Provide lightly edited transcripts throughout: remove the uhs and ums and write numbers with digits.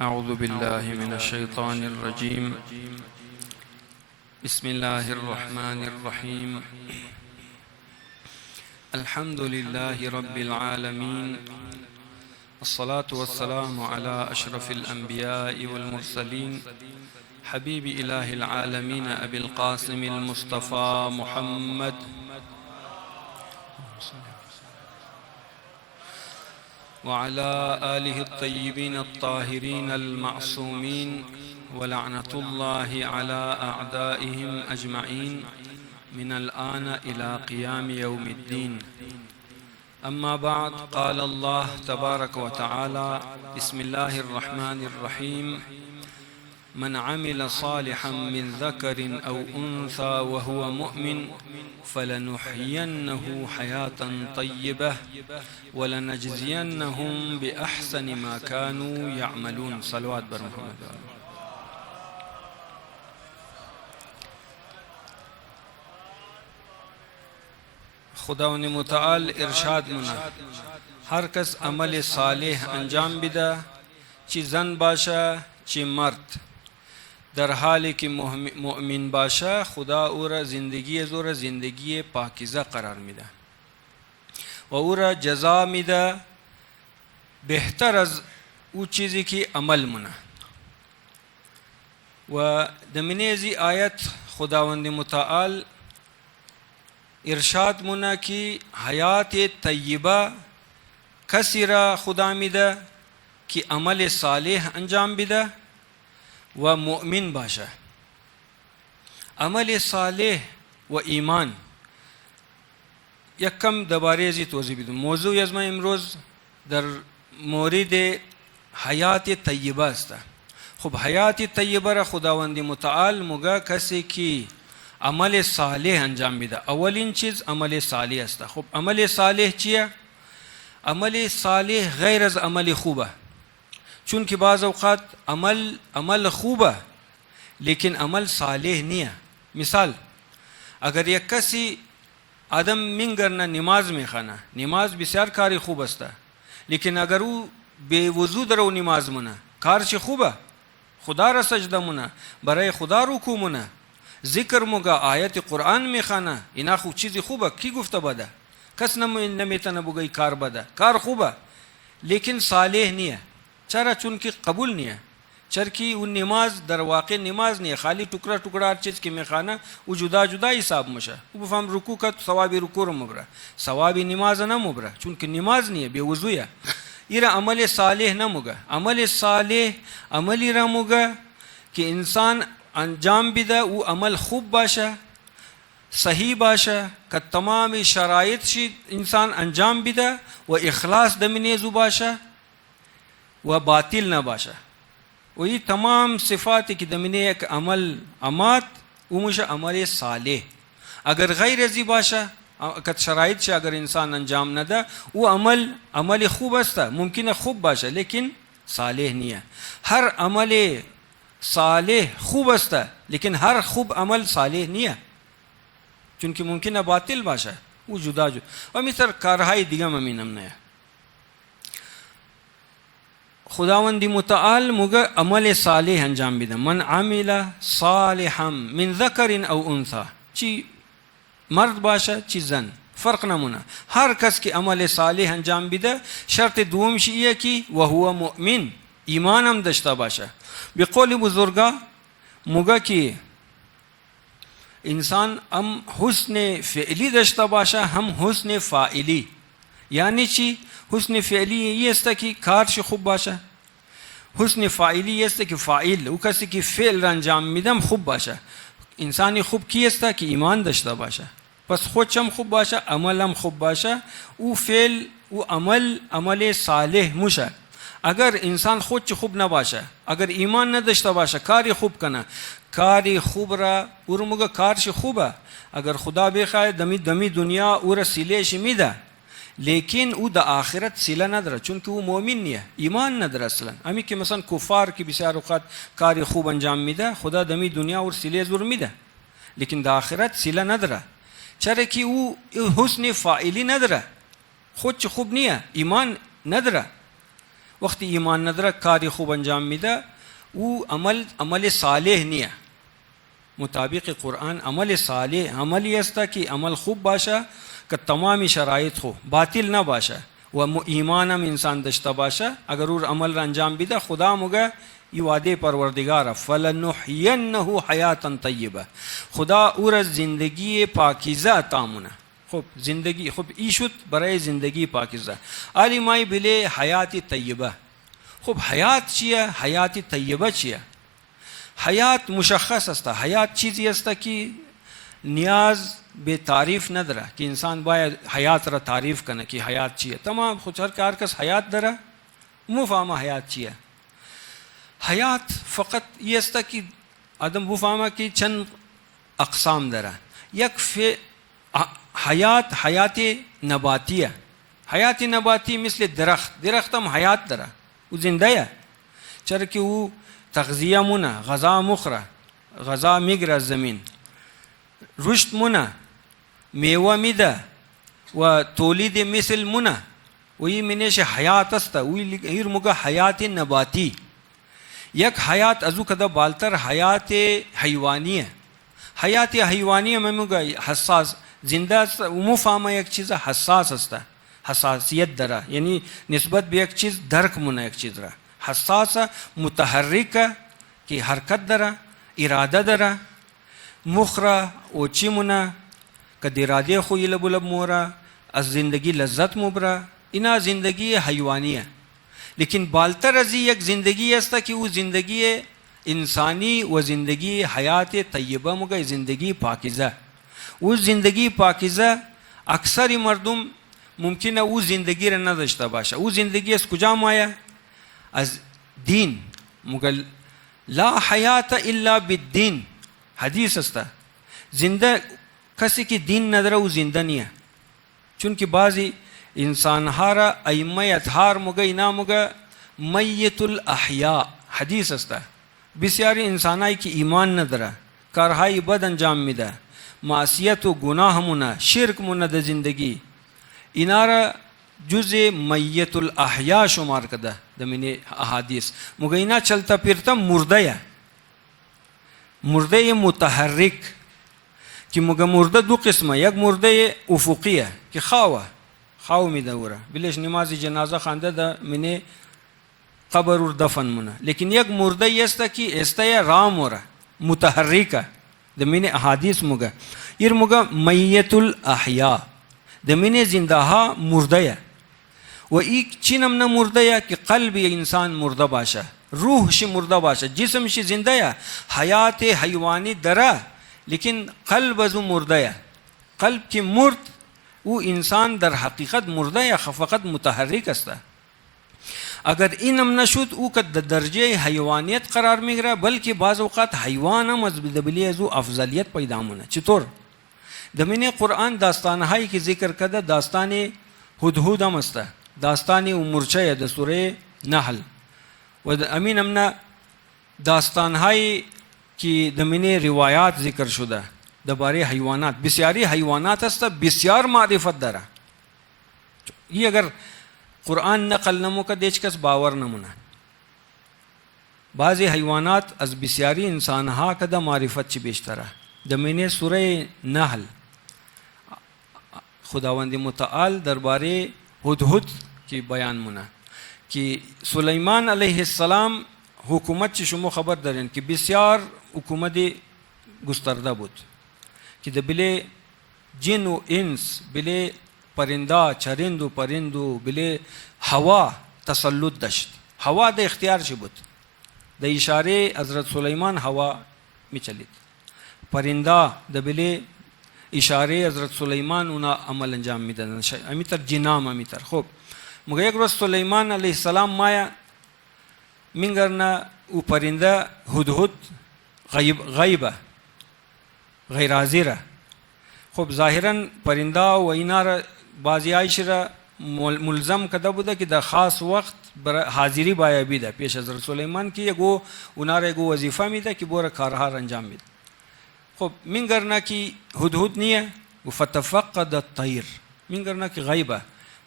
أعوذ بالله من الشيطان الرجيم. بسم الله الرحمن الرحيم. الحمد لله رب العالمين، الصلاة والسلام على أشرف الأنبياء والمرسلين، حبيب إله العالمين أبي القاسم المصطفى محمد وعلى آله الطيبين الطاهرين المعصومين، ولعنة الله على أعدائهم أجمعين من الآن إلى قيام يوم الدين. أما بعد، قال الله تبارك وتعالى: بسم الله الرحمن الرحيم: من عمل صالحا من ذكر أو أنثى وهو مؤمن فلنحيينه حياة طيبة ولنجزينهم بأحسن ما كانوا يعملون. صلوات بر محمد. خداوند متعال ارشاد منا: هر کس عمل صالح انجام بده، چی زن باشه چی مرد، در حالی که مؤمن باشه خدا او را زندگی پاکیزه قرار میده و او را جزا میده بهتر از او چیزی که عمل مونه. و دمینیزی آیت خداوند متعال ارشاد مونه که حیات طیبه کسی را خدا میده که عمل صالح انجام بده و مؤمن باشه. عمل صالح و ایمان یک کم درباره ازی توضیح بدم. موضوع از ما امروز در مورد حیات طیبه است. خب حیات طیبه را خداوند متعال مگه کسی که عمل صالح انجام بده. اولین چیز عمل صالح است. خب عمل صالح چیه؟ عمل صالح غیر از عمل خوبه، چون که بعض اوقات عمل خوبه لیکن عمل صالح نیه. مثال، اگر یک کسی آدم منگرنه نماز میخوانه، نماز بسیار کاری خوب است، لیکن اگر او به وضو در او نماز مونه، کارش خوبه، خدا را سجده مونه، برای خدا رکوع مونه، ذکر مگه، آیت قرآن میخوانه، اینا خوب چیزی خوبه. کی گفته بده؟ کس نمیتونه بگه کار بده. کار خوبه لیکن صالح نیه. چرا؟ چون که قبول نیه. چرا که اون نماز در واقع نماز نیه، خالی ٹکڑا ٹکڑا هر چیز که میخوانه او جدا جدا حساب میشه. او بفهم رکوع کرد ثواب رکوع رو مبره، ثواب نماز نمبره، چون که نماز نیه، به وضویه. ایرا عمل صالح نموگه. عمل صالح عملی را موگه که انسان انجام بده، او عمل خوب باشه، صحیح باشه، که تمام شرایط شی انسان انجام بده و اخلاص دمینیزو باشه و باطل نباشه. و این تمام صفاتی که دمینه یک عمل امات او میشه عمل صالح. اگر غیر ازی باشه، که شرایط شه اگر انسان انجام نده، او عمل خوب است، ممکنه خوب باشه لیکن صالح نیه. هر عمل صالح خوب است لیکن هر خوب عمل صالح نیه، چون که ممکنه باطل باشه، او جدا جدا. و مثل کارهای دیگه همینم نه. خداوند متعال مگه عمل صالح انجام بده. من عمل صالحا من ذکر او انثى، چی مرد باشه چی زن، فرق نمونه. هر کس که عمل صالح انجام بده، شرط دومش ایه که و هو مؤمن، ایمان هم داشته باشه. به قول بزرگا مگه که انسان هم حسن فعلی داشته باشه هم حسن فاعلی. یعنی چی؟ حسن فعلی یہ است که کارش خوب باشه، حسن فاعلی است که فاعل او کسی که فعل را انجام میدم خوب باشه. انسانی خوب کی است که ایمان داشته باشه، پس خودش هم خوب باشه، عمل هم خوب باشه، او فعل او عمل صالح موشه. اگر انسان خودش خوب نباشه، اگر ایمان نداشته باشه، کاری خوب کنه، کاری خوب را او رو مگه کارش خوبه، اگر خدا بخواد دمی دنیا او را سیلهش میده، لیکن او در آخرت سیله نداره، چون که او مؤمن نیه، ایمان نداره اصلا. همین که مثلا کفار که بسیار اوقات کاری خوب انجام میده، خدا دمی دنیا او سیله زور میده، لیکن در آخرت سیله نداره. چرا که او حسن فاعلی نداره، خودش خوب نیه، ایمان نداره. وقتی ایمان نداره کاری خوب انجام میده او عمل صالح نیه. مطابق قرآن عمل صالح عملی است که عمل خوب باشه که تمامی شرایط خوب باطل نباشه و ایمان هم انسان داشته باشه. اگر او عمل را انجام بده خدا موگه ای وعده پروردگار فلنحینه حیاتا طیبه، خدا او را زندگی پاکیزه عطا مونه. خب زندگی خب ای شد برای زندگی پاکیزه. علی مای بله حیات طیبه. خب حیات چیه؟ حیات طیبه چیه؟ حیات مشخص است. حیات چیزی است که نیاز به تعریف نداره که انسان باید حیات را تعریف کنه که حیات چیه. تمام خود هر کس حیات داره مفهمه حیات چیه. حیات فقط یہ است که آدم بفهمه که چند اقسام داره. یک حیات نباتیه. حیات نباتی مثل درخت هم حیات داره، او زنده چرا که او تغذیه مونه، غذا مخوره، غذا میگره از زمین، رشد مونه، میوه میده و تولید مثل مونه و این منش حیات است. ایر موگه حیات نباتی. یک حیات ازو کده بالتر حیات حیوانیه. حیات حیوانیه موگه حساس زنده است و مفهمه یک چیز حساس است، حساسیت داره، یعنی نسبت به یک چیز درک مونه یک چیز را. حساس متحرک که حرکت داره، اراده داره، مخره و چی مونه که اراده خوی لب موره، از زندگی لذت مبره. اینا زندگی حیوانیه. لیکن بالتر از یک زندگی است که او زندگی انسانی و زندگی حیات طیبه موگه زندگی پاکیزه. او زندگی پاکیزه اکثر مردم ممکنه او زندگی را نداشته باشه. او زندگی از کجا مایه؟ از دین. موگه لا حیات الا بالدین. حدیث است زنده کسی که دین نداره او زنده نیه. چون که بعضی انسان ها را ائمه اطهار موگه اینا موگه میت الاحیاء. حدیث است بسیاری انسانایی که ایمان نداره، کارهای بد انجام میده، معصیت و گناه مونه، شرک مونه در زندگی، اینا را جز میت الاحیاء شمار کده در من احادیث. موگه اینا چلتا پیرتا مرده متحرک که موگه مرده دو قسمه. یک مرده افقیه که خواو میدوره بلش نماز جنازه خانده ده من قبر و دفن مونه. لیکن یک مرده است که استه راموره متحرکه ده من احادیث موگه ایر موگه میت الاحیاء ده من زنده ها مرده و ای چینم نه مرده که قلب انسان مرده باشه، روحش مرده باشه، جسمش زنده، حیات حیوانی داره لیکن قلب ازو مرده. قلب که مرد او انسان در حقیقت مرده فقط متحرک است. اگر اینم نشد او که در درجه حیوانیت قرار میگیره، بلکه بعض اوقات حیوان هم از بدبلی ازو افضلیت پیدا مونه. چطور؟ در من قرآن داستانهایی که ذکر کرده داستان هدهد هم است، داستان امورچه در سوره نحل و امین امنا داستانهایی که در من روایات ذکر شده درباره حیوانات. بسیاری حیوانات است بسیار معرفت داره. یہ اگر قرآن نقل نمو که دیچ کس باور نمونه. بعضی حیوانات از بسیاری انسانها که در معرفت چی بیشتره. در من سوره نحل خداوند متعال درباره هدهد کی بیان مونه که سلیمان علیه السلام حکومت چی شما خبر دارین که بسیار حکومت گسترده بود که در بله جن و انس، بله پرنده چرند و پرند و بله هوا تسلط داشت. هوا در اختیار چی بود؟ در اشاره حضرت سلیمان هوا می چلید. پرنده در بله اشاره حضرت سلیمان اونا عمل انجام می دادن. امیتر جنام امیتر. خب مگه یک روز سلیمان علیه السلام مایا منگرنا او پرنده هدهد غیبه غیر حاضره. خب ظاهرا پرنده و اینا را بعضی عایش را ملزم کده بوده که در خاص وقت حاضری باید بیده پیش حضرت سلیمان که یکو اونا را یکو وظیفه میده که بور کارها را انجام میده. خب منگرنا که هدهد نیه و فتفقد الطیر، منگرنا که غیبه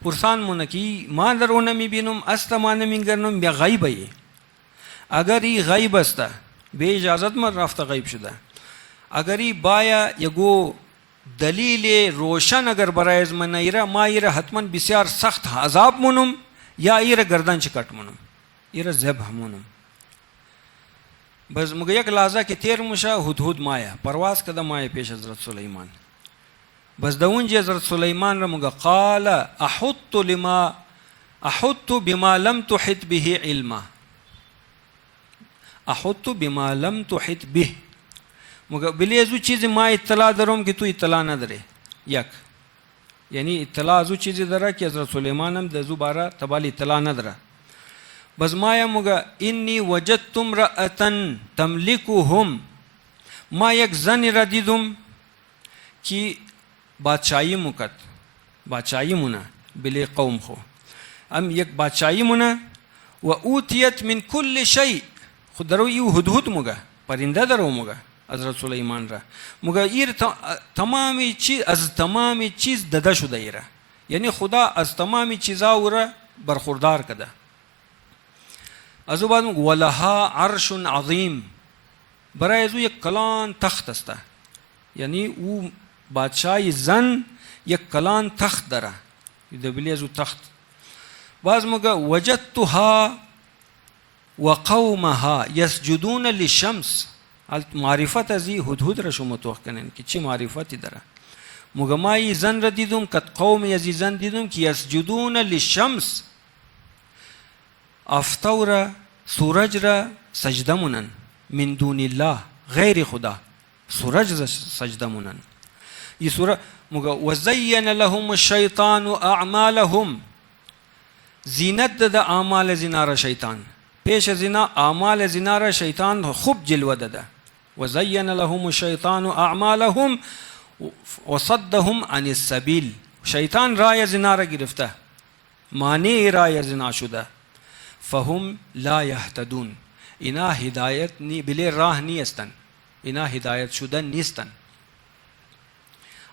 پرسان مونکی ما درو نمیبینم است ما نمیگرنم بیا غیبه. اگر این غیب است به اجازت من رفته غیب شده. اگر این بایا یگو دلیل روشن اگر برای از من ایره ما ایره حتما بسیار سخت عذاب مونم یا ایره گردن چکٹ مونم ایره ذبح مونم. بس مگه یک لحظه که تیر مشه هدهد مایا پرواز کده مایا پیش حضرت سلیمان. بس د اونجا حضرت سلیمان را مگه قال احط بما لم تحط به علما. احط بما لم تحط به مگه بلی ازو چیزی ما اطلاع دارم که تو اطلاع نداره. یک یعنی اطلاع ازو چیزی داره که حضرت سلیمان هم دزو بارا تبالی اطلاع نداره. بس مایا مگه انی وجدت امرأة تملکهم ما یک زن را دیدم که بادشاہی مکت بادشاہی منا بلی قوم خو ام یک بادشاہی منا و اوتیت من کل شیء خود درو ایو هدهد مگه پرنده درو مگه حضرت سلیمان را مگه ایر تمامی چیز از تمامی چیز دده شده ایره یعنی خدا از تمامی چیزا او را برخوردار کده. ازو بعد ولها عرش عظیم برای ازو یک کلان تخت است یعنی او بادشاہی زن یک کلان تخت داره دبلی ازو تخت. باز مگه وجدتها وقومها يسجدون للشمس معرفت ازی هدهد را شما توخ کنین که چی معرفتی داره. مگه ما زن را دیدم که قوم ازی زن دیدم که يسجدون للشمس افتو را سورج را سجده مونن من دون الله غیر خدا سورج را سجده مونن. یہ سورہ مگا وزین لهم الشیطان اعمالهم زینت ده اعمال زنا را شیطان پیش زنا اعمال زنا را شیطان خوب جلوه ده. وزین لهم الشیطان اعمالهم وصدهم عن السبیل شیطان رای زنا را گرفته مانع رای زنا شده. فهم لا یهتدون اینا هدایت نی بلی راه نیستن اینا هدایت شده نیستن.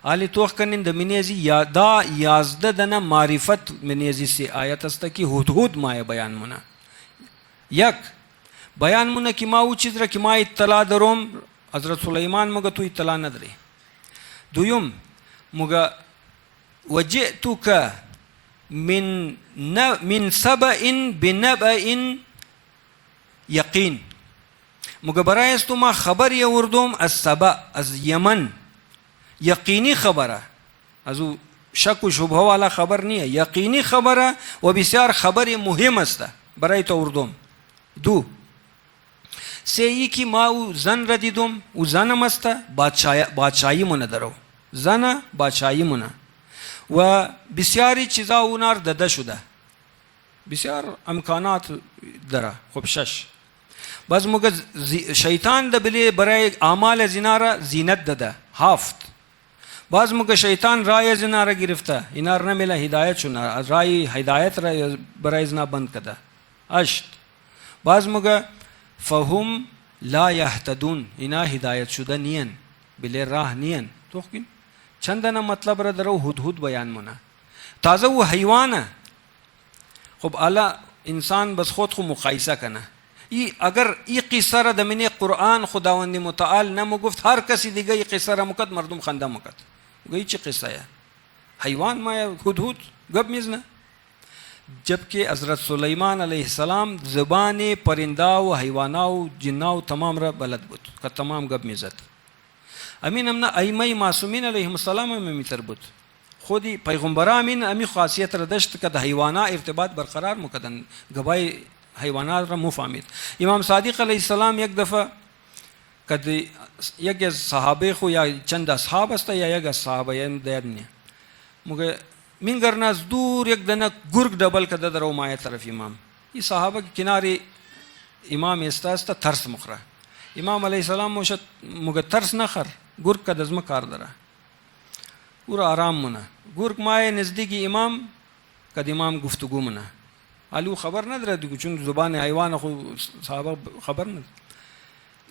آلی توخ کنین د منیزی یادا یازده دنا معرفت منیزی سی آیت است کی هدهد مای بیان مونه. یک بیان مونه که ما او چیز را که ما اطلاع دارم حضرت سلیمان مگه تو اطلاع نداری. دویم مگه وجئتک من سبأ بنبأ یقین مگه برای است ما خبر یوردم از سبأ از یمن یقینی خبره ازو شک و شبهه والا خبر نیه یقینی خبره و بسیار خبر مهم است برای تو اردم. دو سی که ما او زن را دیدم او زنم است بادشاهی مونه درو زن بادشاهی مونه و بسیاری چیزا اونار دده شده بسیار امکانات داره. خب شش باز مگه شیطان ده بلی برای اعمال زنا را زینت دده. هفت باز مگه شیطان رای زنا را گرفته اینار نمیله هدایت شونه رای هدایت را برای زنا بند کده. هشت باز مگه فهم لا یهتدون اینا هدایت شده نین بلی راه نین. تو کن چندنا مطلب را درو هدهد بیان مونه تازه و حیوانه. خب الا انسان بس خود خو مقایسه کنه اگر این قصه را دمینه قرآن خداوند متعال نمو گفت هر کسی دیگه این قصه را مکد مردم خنده مکد گویی چی قصه ہے حیوان ما هدهد گب میزنه. جبکه حضرت سلیمان علیه السلام زبان پرنده و حیوانا و جنا و تمام را بلد بود که تمام گب میزد. امین امنا ائمه معصومین علیهم السلام هم میتر بود خودی پیغمبران امین امی خاصیت را داشت که د حیوانا ارتباط برقرار مکدن گبای حیوانات را مفهمید. امام صادق علیه السلام یک دفعه که یک از صحابه خو یا چند اصحاب است یا یک از صحابه یم دیدنی مگه من گرناز دور یک دنه گرگ دبل کده در مایه طرف امام این صحابه کناری امام است ترس مخره امام علیه السلام موشد مگه ترس نخر گرگ کده از مکار داره او آرام مونه گرگ مایه نزدیک امام کد امام گفتگو مونه علو خبر نداره دیگه چون زبان حیوان خو صحابه خبر نداره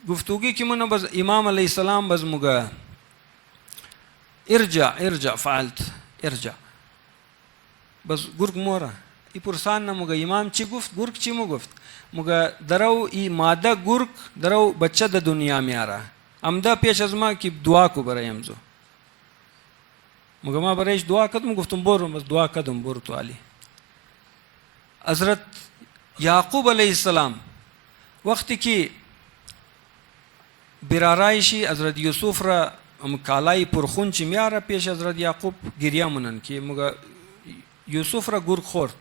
گفتگوی که منو بز امام علیه السلام بز مگه ارجع فعلت ارجع بس گرگ مورا ای پرسان نموگا امام چی گفت گرگ چی مو گفت موگا درو ای ماده گرگ درو بچه د دنیا میاره امدا پیش از ما که دعا کو برایم زو موگا ما برایش دعا کردم گفتم برو بس دعا کردم برو تو علی حضرت یعقوب علیه السلام وقتی که برارایشی حضرت یوسف را کالای پرخون چی میاره پیش حضرت یعقوب گریه منن که موگا یوسف را گرگ خورد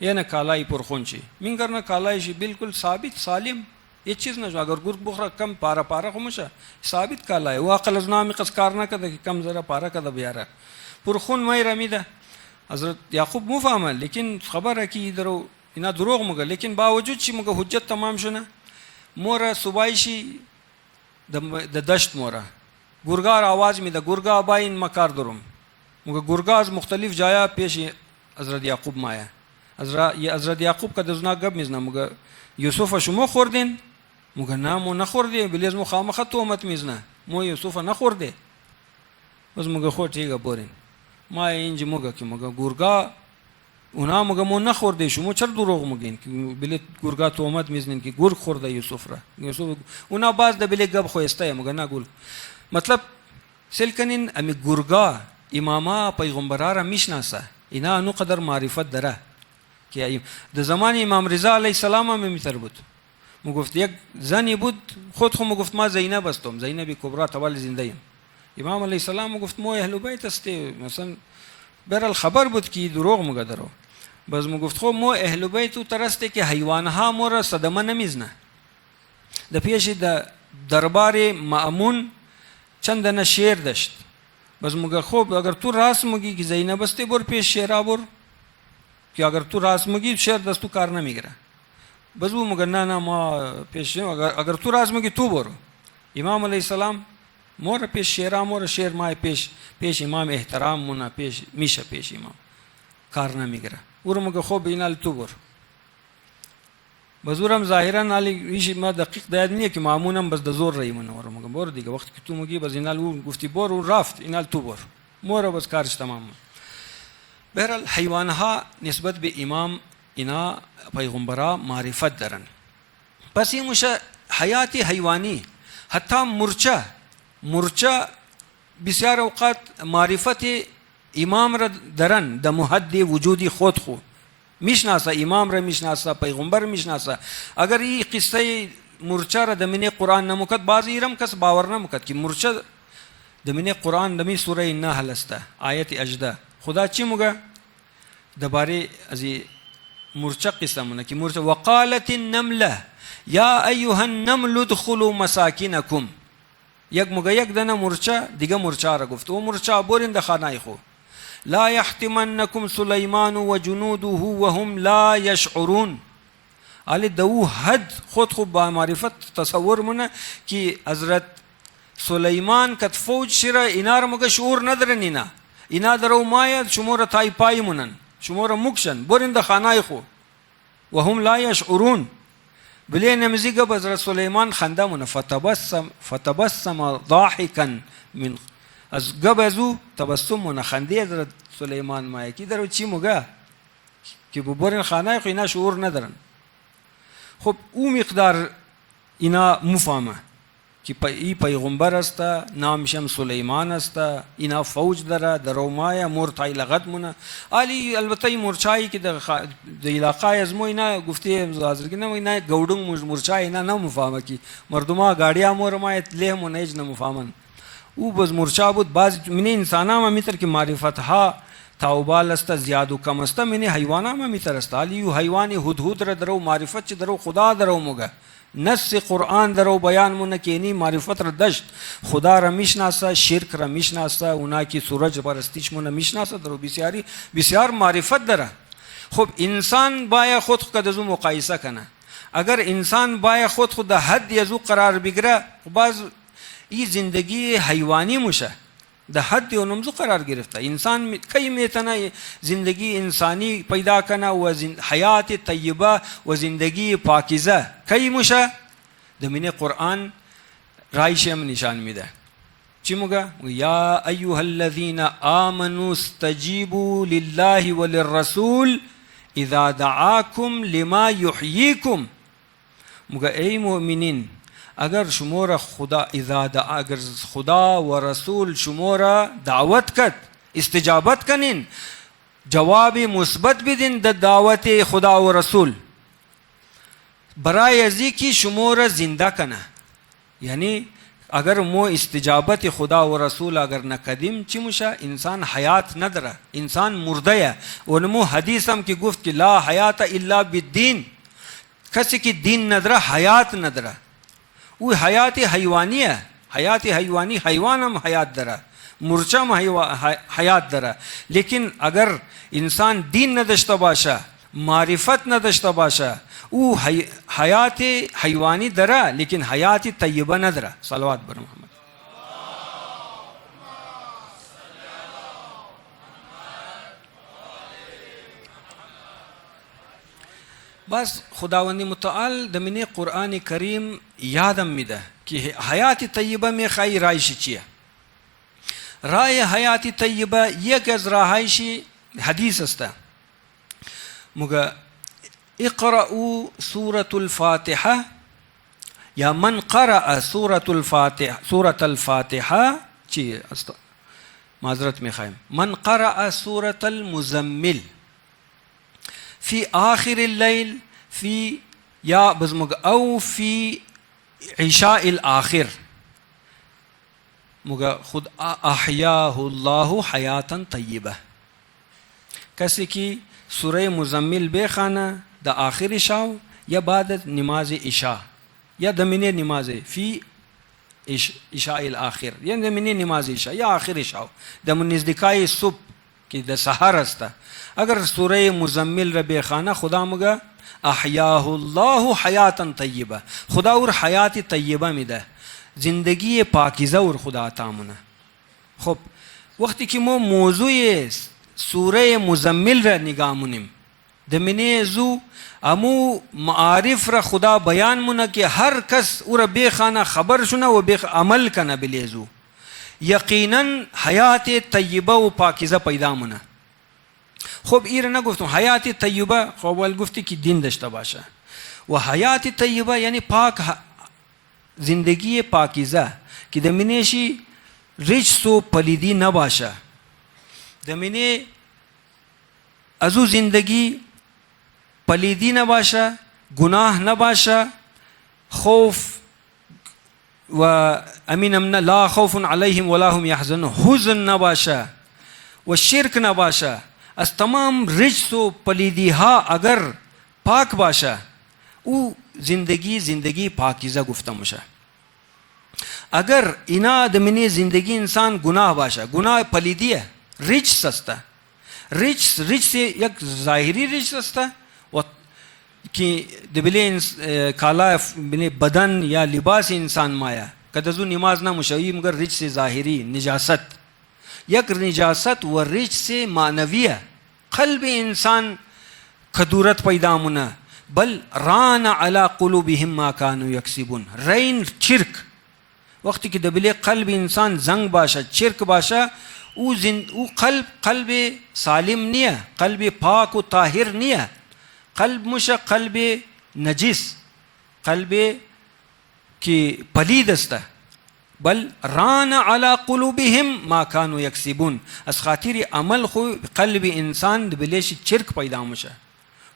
یعنی کالای پرخون چی مینگرنا کالایشی بالکل ثابت سالم هیچ چیز نشو اگر گرگ بخوره کم پارا پارا خموشه ثابت کالای و عقل از نامی قص کار نکده که کم ذره پارا کده بیاره پرخون مای رمیده حضرت یعقوب مفهمه لیکن خبره که درو اینا دروغ مگه لیکن باوجود چی مگه حجت تمام شونه مورا صبایشی د دشت مورا گرگار آواز میده گرگا باین مکار درم مگه گرگا از مختلف جایا پیش حضرت یعقوب مایا حضرت یعقوب که دزنا گب میزنه مگه یوسف شما خوردین مگه نه مو نخورده بلیز مو خامخه تومت میزنه مو یوسف نخورده بس مگه خور تیگه برین ما اینج مگه که مگه گرگا اونا مگه مو نخورده شما چرا دروغ میگین که بلی گرگا تومت میزنین که گرگ خورده یوسف را یوسف اونا باز د بلی گب خوسته مگه نه گول مطلب سلکنین امی گرگا اماما پیغمبرا را میشناسه اینا انو قدر معرفت داره که در زمان امام رضا علیه السلام هم میتر بود مو گفت یک زنی بود خود مو گفت ما زینب هستم زینب کبرا طوال زنده ایم امام علیه السلام مو گفت مو اهل بیت استی مثلا برال خبر بود که دروغ مو درو بس مو گفت خو مو اهل بیت ترسته که حیوانها مور صدمه نمیزنه د پیش د دربار مأمون چندانه شیر داشت بس مو خوب اگر تو راست میگی که زینب استی بر پیش شیرا بر که اگر تو راست میگی شیر دست تو کار نمیگیره بس او مگر نه ما پیش اگر تو راست میگی تو برو امام علیه السلام مور پیش شیرا مور شیر ما پیش امام احترام مونه پیش میشه پیش امام کار نمیگیره او مگر خوب اینال تو برو بزورم ظاهرا علی ایش ما دقیق داد نیه که معمونم بس د زور رای منور مگر برو دیگه وقتی که تو میگی بس اینال او گفتی برو رفت اینال تو برو مور بس کارش تمام بهرحال حیوانها نسبت به امام اینا پیغمبرا معرفت دارن پس این میشه حیات حیوانی حتی مرچه بسیار اوقات معرفت امام را دارن د محد وجودی خود خو میشناسه امام را میشناسه پیغمبر میشناسه اگر این قصه مرچه را د من قرآن نمکد بعضی ایرم کس باور نمکد که مرچه د من قرآن دمی سوره نحل است آیت اجده خدا چی مگه دباره از مرچه قصه مونه که مرچه وقالت النمله یا ایها النمل ادخلوا مساکنکم یک مگه یک دنه مرچه دیگه مرچه را گفت و مرچه برین د خانه خو لا يحتمنكم سليمان وجنوده وهم لا يشعرون علی دو حد خود خوب با معرفت تصور منه که حضرت سلیمان کت فوج شیره اینا را مگه شعور ندارن اینا درو ماید شما را تای پای منن شما را مکشن برین د خانه خو وهم لا يشعرون بلی نمزیگه به حضرت سلیمان خنده منه فتبسم ضاحکا من از گبزو تبسم منه خنده حضرت سلیمان مایه کی درو چی مگه که برین خانه خو اینا شعور ندارن خب او مقدار اینا مفهمه که ای پیغمبر است نامشم سلیمان است اینا فوج داره در رومایه مرتای لغت مونه علی البته مرچایی که در علاقه از مو اینا گفته حاضر که نه اینا گودون مرچای اینا نمفهمه که مردما گاڑیا مور مایت له مونج نمفهمن او بز مرچا بود بعض من انسانا ما میتر که معرفت ها تاوبال است زیاد و کم است من حیوانا ما میتر است علی حیوانی هدهد را درو معرفت چ درو خدا درو مگه نص قرآن درو بیان مونه که اینی معرفت را داشت خدا را میشناسه شرک را میشناسه اونا که سورج پرستیش مونه میشناسه درو بسیار معرفت داره خب انسان باید خود کدزو مقایسه کنه اگر انسان باید خود حد یزو قرار بگیره باز این زندگی حیوانی میشه ده حد و نمزو قرار گرفته انسان کی میتونه زندگی انسانی پیدا کنه و حیات طیبه و زندگی پاکیزه کی میشه ده من قرآن رایش هم نشان میده چیمگا یا ایها الذین آمنوا استجیبوا لله وللرسول اذا دعاکم لما یحییکم. مگا ای مؤمنین اگر شمورا خدا اگر خدا و رسول شمورا دعوت کد استجابت کنین جواب مثبت بدین د دعوت خدا و رسول برای ازی کی شمورا زنده کنه. یعنی اگر مو استجابت خدا و رسول اگر نکدیم چی مشه؟ انسان حیات نداره، انسان مرده. ونمو حدیث هم که گفت که لا حیات الا بالدین، کسی که دین نداره حیات نداره. او حیات حیوانیه، حیات حیوانی، حیوان هم حیات داره، مرچه هم حیات داره. لیکن اگر انسان دین نداشته باشه، معرفت نداشته باشه، او حیات حیوانی داره لیکن حیات طیبه نداره. صلوات بر محمد. بس خداوند متعال دمینه قرآن کریم یادم میده که حیات طیبه می خواهی رایش چیه. رای حیات طیبه یک از راهایشی حدیث است. مگه اقرأوا سورة الفاتحة یا من قرأ سورة الفاتحة چی معذرت میخوایم من قرأ سورة المزمل في آخر الليل في یا بزمگ او في عشاء الآخر مگه خود احیاه الله حیاتا طیبه. کسی کی سوره مزمل بخانه د آخر شاو یا بعد نماز عشاء یا دمینه نماز فی عشاء الاخر یا دمینه نماز عشاء یا آخر شاو د نزدیکای صبح کی د سحر است. اگر سوره مزمل را بخانه خدا مگه احیاه الله حیاتا طیبه، خدا اور حیات طیبه میده، زندگی پاکیزه اور خدا تامونه. خب وقتی که ما موضوع سوره مزمل را نگاه مونیم دمینه زو امو معارف را خدا بیان مونه که هر کس او را بخانه خبر شونه و عمل کنه بلیزو یقینا حیات طیبه و پاکیزه پیدا مونه. خب ایر نگفتم حیات طیبه، خب اول گفتی که دین داشته باشه و حیات طیبه یعنی پاک زندگی پاکیزه که دمینهشی رجس و پلیدی نباشه، دمینه ازو زندگی پلیدی نباشه، گناه نباشه، خوف و امین امنا لا خوف علیهم ولا هم یحزنون، حزن نباشه و شرک نباشه. از تمام رجس و پلیدی ها اگر پاک باشه او زندگی پاکیزه گفته میشه. اگر اینا دمینه زندگی انسان گناه باشه، گناه پلیدیه، رجس است. رجس یک ظاهری رجس است و که دبلی کالا بدن یا لباس انسان مایا کدزو نماز نموشه مگر رجس ظاهری نجاست. یک نجاست و رجس معنویه، قلب انسان کدورت پیدا مونه. بل ران علی قلوبهم ما كانوا یکسبون، رین چرک. وقتی که دبلی قلب انسان زنگ باشه، چرک باشه، او قلب سالم نیه، قلب پاک و طاهر نیه، قلب مشه قلب نجس، قلب کی پلید است. بل ران علی قلوبهم ما كانوا یکسبون، از خاطر عمل خو قلب انسان دبلیش چرک پیدا میشه.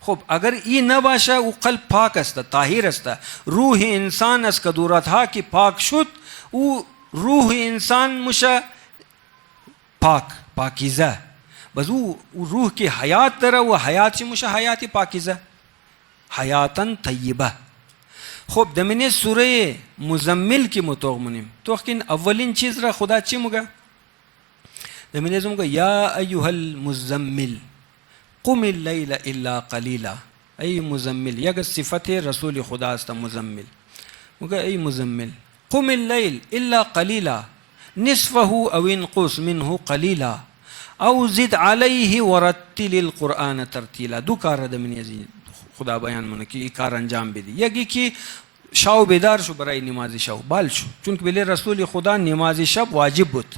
خب اگر این نباشه او قلب پاک است، طاهر است، روح انسان از کدورت ها که پاک شد او روح انسان میشه پاکیزه. بس او روح کی حیات داره و حیات چی میشه؟ حیات پاکیزه، حیاتا طیبه. خب دمینه سوره مزمل کی متوغمونیم تو اخکین اولین چیز را خدا چی مگه؟ دمینه زمگه یا ایها المزمل قم اللیل الا قلیلا. ای مزمل، یک صفت رسول خدا است مزمل. مگه ای مزمل قم اللیل الا قلیلا نصفه او انقص منه قلیلا او زد علیه ورتل القرآن ترتیلا. دو کار دمینه خدا بیان مونه که ای کار انجام بدی. یکی که شب بیدار شو برای نماز شب بال شو، چون که بله رسول خدا نماز شب واجب بود.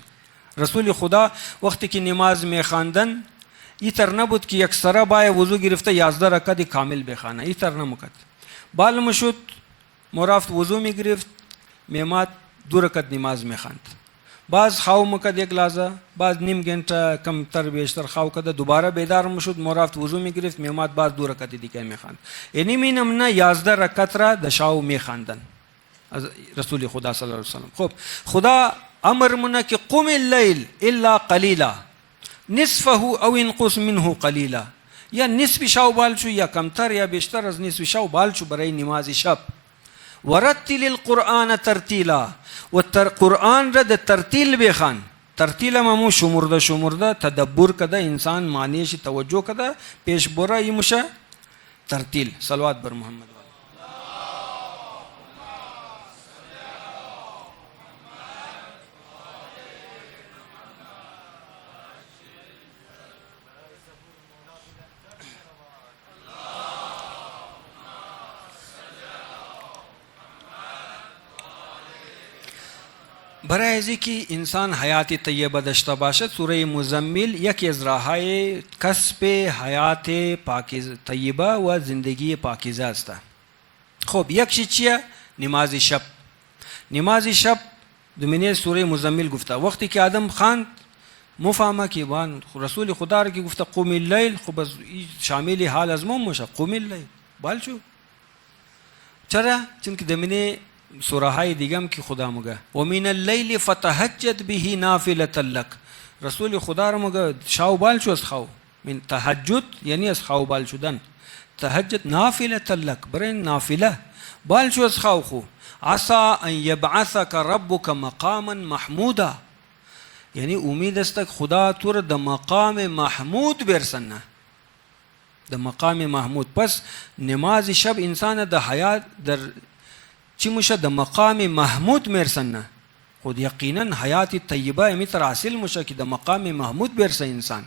رسول خدا وقتی که نماز میخواندن ایتر نبود که یک سره بای وضو گرفته 11 رکعت کامل بخوانه، ایتر نمکد. بالم شد مرافت وضو میگرفت میمات 2 رکعت نماز میخواند. باز خواو مکد یک لحظه، باز نیم گنٹه کم تر بیشتر خواو کده، دوباره بیدار مشد مرافت وضو میگرفت میمات باز 2 رکعت دیگه میخواند. یعنی مینم نه 11 رکعت را د شاو میخواندن از رسول خدا صلی الله علیه وسلم. خب خدا امر مونه که قم اللیل الا قلیلا نصفه او انقص منه قلیلا، یا نصف شو بال شو یا کمتر یا بیشتر از نصف شو بال شو برای نماز شب. ورتل القرآن ترتیلا، و قرآن را د ترتیل بخوان. ترتیل ممو شمرده تدبر کده، انسان معنیش توجه کده پیش بره، ای مشه ترتیل. صلوات بر محمد. برای ازی که انسان حیات طیبه داشته باشد، سوره مزمل یکی از راههای کسب حیات پاکیزه طیبه و زندگی پاکیزه است. خب یک چیه؟ نماز شب. نماز شب دمینه سوره مزمل گفته. وقتی که آدم خواند مفهمه که بان رسول خدا را که گفته قوم اللیل، خب شامل حال از مشه قوم اللیل بال شو. چرا؟ چون که دمینه سوره های دیگم که خدا مگه و من اللیل فتهجد به نافلة لک، رسول خدا را مگه شاو بال شو از خواو. من تهجد یعنی از خواو بال شدن، تهجد نافلة لک برای نافله بال شو از خواو. خو عسى ان یبعثک ربک مقاما محمودا، یعنی امید است خدا تو را د مقام محمود برسنه، د مقام محمود. پس نماز شب انسان د حیات در چی مشه د مقام محمود مرسنه. خود یقینا حیات طیبه امیتر حاصل مشه که د مقام محمود برسه انسان.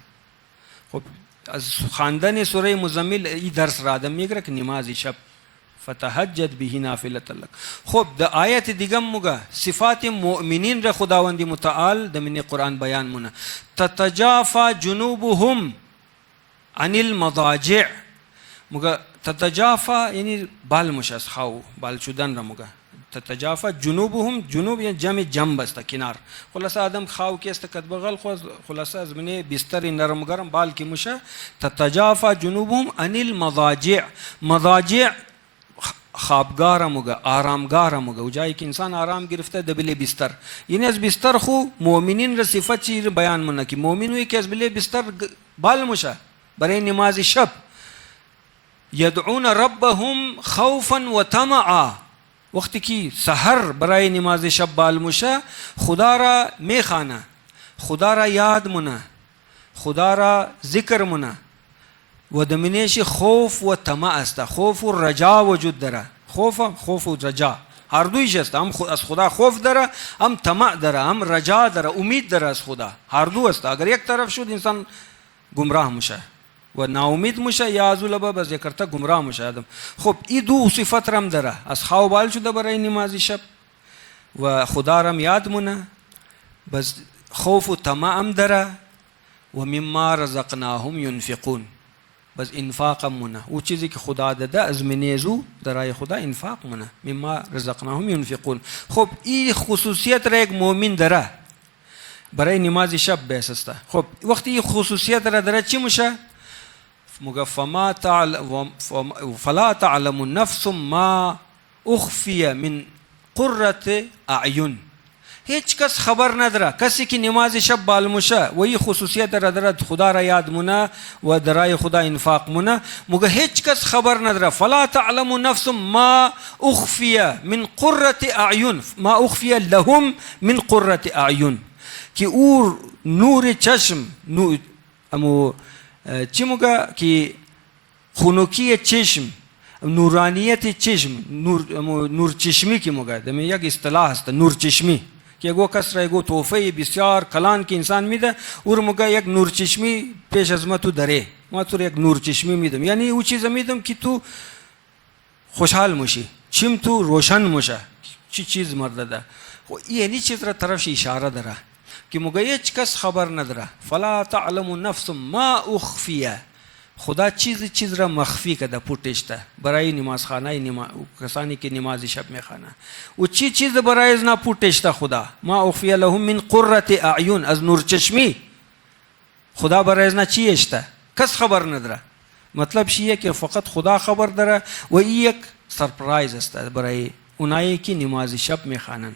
خب از خواندن سوره مزمل ای درس را آدم میگره که نماز شب فتهجد به نافلة لک. خب د آیت دیگه مگه صفات مؤمنین را خداوند متعال د من قرآن بیان مونه. تتجافى جنوبهم عن المضاجع، مگه تتجافى یعنی بال مشاس خاو بال شدن را مگه. تتجافى جنوبهم، جنوب یعنی جمع جنب است کنار. خلاصه آدم خاو کی است کد بغل خلاصه از منه بستر نرم گرم بال کی مشه. تتجافى جنوبهم عن المضاجع، مضاجع خوابگاه مگه آرامگاه مگه، و جایی که انسان آرام گرفته دبل بستر. یعنی از بستر خو مؤمنین را صفت چی بیان مونه که مؤمنوی که از بل بستر بال مشه برای نماز شب. یدعون ربهم خوفا و طمعا، وقتی که سحر برای نماز شب بال مشه خدا را میخوانه، خدا را یاد مونه، خدا را ذکر مونه، و دمینش خوف و طمع است. خوف و رجا وجود داره. خوف و رجا هر دویش است. هم از خدا خوف داره، هم طمع داره، هم رجا داره، امید داره از خدا. هر دو است. اگر یک طرف شد انسان گمراه میشه و ناامید میشه، یا ازولبا بس کرتا گمراه میشه آدم. خب این دو صفت رم داره. از خواب بال شده برای نماز شب و خدا رم یاد مونه، بس خوف و طمع هم داره. و مما رزقناهم ينفقون، بس انفاق مونه، او چیزی که خدا داده از منیزو درای خدا انفاق مونه. مما رزقناهم ينفقون. خب این خصوصیت را یک مؤمن داره برای نماز شب بیسسته. خب وقتی این خصوصیت را داره چی میشه؟ فلا تعلم نفس ما اخفی من قرة اعین. هیچ کس خبر نداره، کسی که نماز شب بال مشه و این خصوصیت را داره خدا را یاد مونه و درای خدا انفاق مونه، مگه هیچ کس خبر نداره. فلا تعلم نفس ما اخفی من قرة اعین، ما اخفی لهم من قرة اعین، که او نور چشم چی مگه که خنکی چشم، نورانیت چشم، نور چشمی که مگه دمی یک اصطلاح است نور چشمی، که اگو کس را اگو توفه بسیار کلان که انسان میده اور مگه یک نور چشمی پیش از ما تو داره، ما تو یک نور چشمی میدم، یعنی او چیز میدم که تو خوشحال میشی. چیم تو روشن مشه چی چیز مرده ده. یعنی چیز را طرفش اشاره داره که مگه هیچ کس خبر نداره. فلا تعلم نفس ما اخفیه، خدا چیز را مخفی کرده، پوتشته برای نماز خانه کسانی که نماز شب میخوانه. و چیز برای از نه پوتشته خدا. ما اخفی لهم من قرة اعین، از نور چشمی خدا برای از نه چی اشته کس خبر نداره. مطلب شیه که فقط خدا خبر داره و این یک سرپرایز است برای اونایی که نماز شب میخوانن.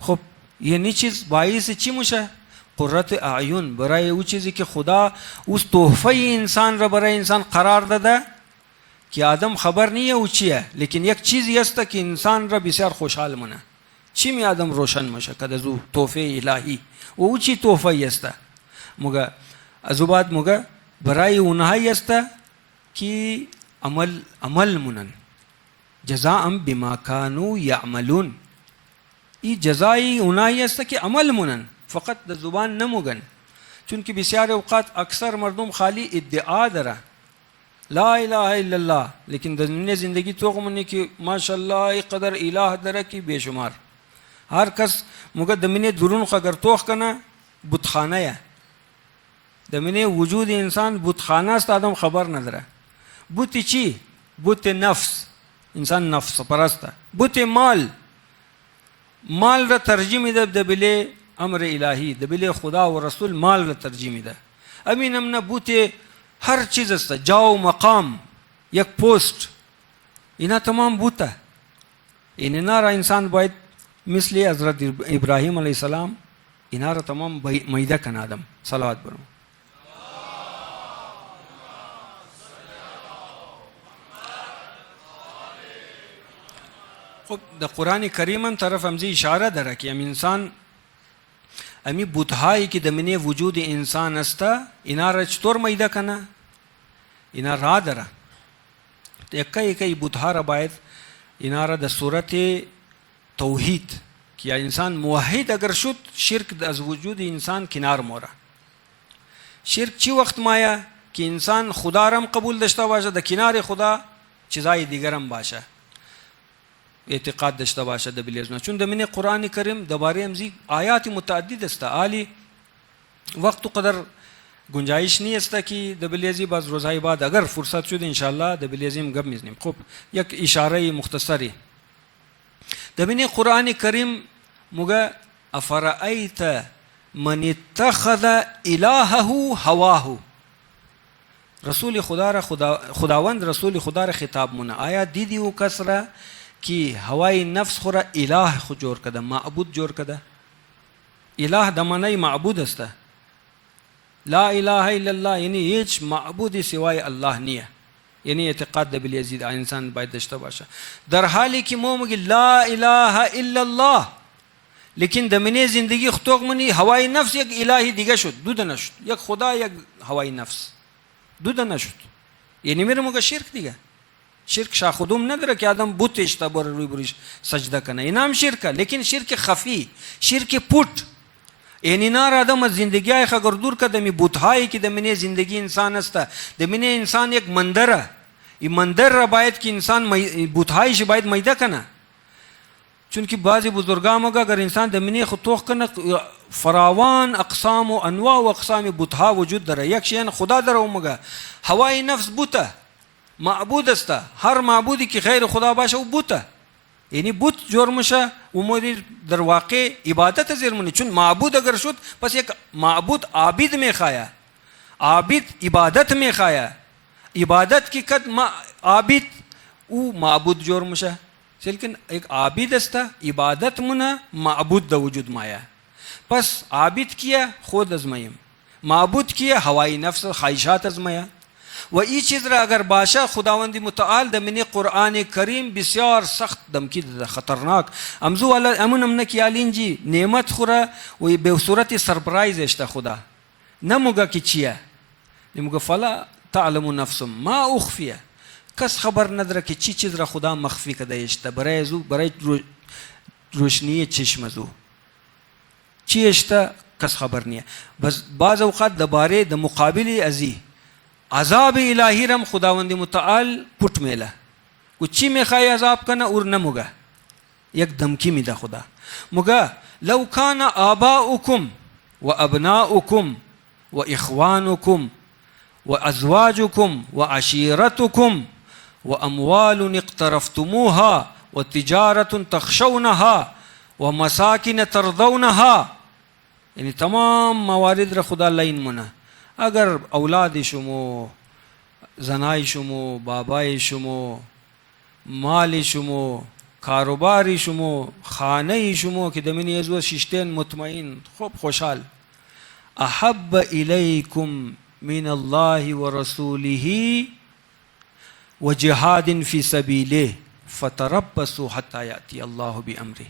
خب یعنی چیز باعث چی میشه؟ قرة اعین، برای او چیزی که خدا اوس تحفه انسان را برای انسان قرار داده که آدم خبر نیه او چیه، لیکن یک چیزی است که انسان را بسیار خوشحال مونه. چی می آدم روشن میشه که از او تحفه الهی و او چی تحفه است. مگه از او بعد مگه برای اونهایی است که عمل مونن، جزاء بما كانوا یعملون. این جزای اونایی است که عمل مونن، فقط د زبان نموگن. چون که بسیار اوقات اکثر مردم خالی ادعا داره لا اله الا الله، لیکن در زندگی توقمونی که ماشاءالله قدر اله داره که بیشمار. هر کس مگه دمینه درون اگر توخ کنه بتخانه یا دمینه وجود انسان بتخانه است، آدم خبر نداره. بوت چی؟ بوت نفس، انسان نفس پرسته. بوت مال را ترجمه ده دبله امر الهی، دبله خدا و رسول مال را ترجمه ده. امین امنا بوت هر چیز است، جاو مقام، یک پوست، اینا تمام بوته. اینا را انسان باید مثل حضرت ابراهیم علیه السلام اینا را تمام میده کنه. آدم صلوات برم. خب در قرآن کریم طرف همزی اشاره داره که انسان امی بودهایی که دمینه وجود انسان است اینا را چطور میده کنه؟ اینا را داره یکی بودها را باید اینا را در صورت توحید که انسان موحد اگر شد شرک از وجود انسان کنار موره. شرک چی وقت مایا که انسان خدا را قبول داشته باشه، در کنار خدا چیزای دیگرم باشه، اعتقاد داشته باشه در بلیزنا. چون دمینه قرآن کریم درباره امزی آیات متعدد است. عالی وقت قدر گنجایش نیست که در بلیزی باز روزهای بعد اگر فرصت شد انشاءالله در بلیزیم گپ میزنیم. خب یک اشاره مختصری دمینه قرآن کریم مگه افرأیت من اتخذ الهه هواه. رسول خدا را خداوند رسول خدا را خطاب مونه. آیا دیدی او کس را که هوای نفس خورا اله خود جور کده، معبود جور کده؟ اله دمانه معبود است. لا اله الا الله یعنی هیچ معبودی سوای الله نیه. یعنی اعتقاد ده بالیزید انسان باید داشته باشه. در حالی که ما میگی لا اله الا الله، لیکن دمینه زندگی خطوق منی هوای نفس یک الهی دیگه شد، دو ده نشد. یک خدا یک هوای نفس دو ده نشد. یعنی میره مگه شرک دیگه. شرک شاخدوم نداره که آدم بت اشتباه روی بریش سجده کنه، این هم شرکه، لیکن شرک خفی، شرک پوت. یعنی نار آدم از زندگی های اگر دور که دمی بت هایی که دمینه زندگی انسان است. دمینه انسان یک مندره، این مندر را باید که انسان بت هایش باید میده کنه. چون که بعضی بزرگان مگه اگر انسان دمینه خود توخ کنه فراوان اقسام و انواع و اقسام بت ها وجود داره. یک شیء خدا داره و مگه هوای نفس بوته معبود است. هر معبودی که غیر خدا باشه او بوته. یعنی بوت جور میشه و مودی در واقع عبادت زیرمونی. چون معبود اگر شد پس یک معبود عابد میخواه، عابد عبادت میخواه. عبادت کی کد عابد او معبود جور میشه. لیکن یک عابد است عبادت مونه معبود در وجود مایا. پس عابد کیه خود از مایم، معبود کیه هوای نفس خواهشات از مایا. و این چیز را اگر باشه خداوند متعال در من قرآن کریم بسیار سخت دمکی ده، خطرناک. امزو امون امنا کی آلینجی نعمت خورا و به صورت سرپرایز اشته خدا نموگا کی چیه، نموگا فلا تعلم نفس ما اخفیه. کس خبر نداره که چی چیز را خدا مخفی کده اشته برای زو، برای روشنی چشم زو چی اشته کس خبر نیه. بس بعض اوقات دباره د مقابل ازی عذاب الهی رم خداوند متعال پٹ میله. कुछ में खाए अजाब का ना उर न मुगा एक धमकी मिदा खुदा मुगा लौ खान आबाउकुम व अबनाउकुम व इख्वानुकुम व अज़वाजुकुम व अशीरतुकुम व अम्वालुन इक़्तरफ़्तुमूहा व तिजारतुन तख़शौनहा व मसाकिन तरदौनहा, यानी तमाम मवारिद र खुदा लाइन मुना अगर औलाद शुमो जनाई शुमो बाबाई शुमो माल शुमो कारोबारी शुमो खाने शुमो कि दमिनी अज़व शिश्तेन मुतमईन खूब खुशहाल अहब इलैकुम मिन अल्लाहि व रसूलिही व जिहादिन फी सबीलिह फतरब्बसू हत्ता याती अल्लाहु बि अम्री।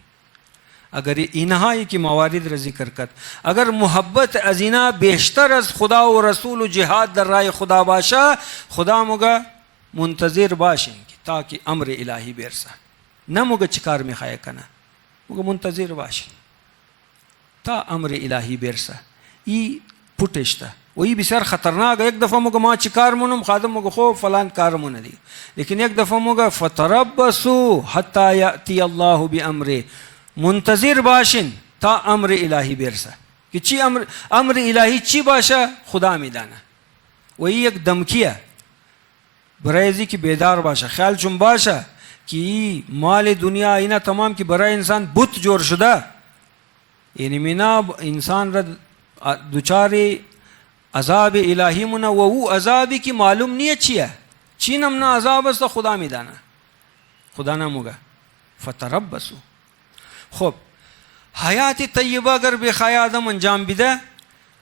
अगर इनहा की मवारिद र ज़िक्र कर अगर मोहब्बत अजीना बेशतर अज खुदा व रसूल जिहाद दर राय खुदा बाशा खुदा मुगा मुंतज़िर बाशिन की ताकि अम्र इलाही बेरसा न मुगा चिकार में खाया कना मुगा मुंतज़िर बाशिन ता अम्र इलाही बेरसा ई पुटेश्ता वही बिसार ख़तरनाक। एक दफ़ा मुगा माँ चिकार मुनम खादम मुगा खो फलान कार मुन दी, लेकिन एक दफ़ा मुगा फतरब्बसू हत्ता याती अल्लाहु बि अम्रे मुंतज़िर बाशिन ता अम्र इलाही बेरसा कि ची अम्र इलाही ची बाशा खुदा मिदाना वही एक दमकिया बरायजी की बेदार बाशा ख्याल चुम बाशा कि माल दुनिया इना तमाम की बरा इंसान बुत जोर शुदा यानी मिना इंसान रद दुचारे अजाब इलाही मुना वो अजाबी की मालूम नहीं अच्छी है चीन हमना अजाब तो खुदा मिदाना खुदा ना मुगा फतरब्बसू। खूब हयात तय्यबा अगर बेखाया आदम अंजाम बिदा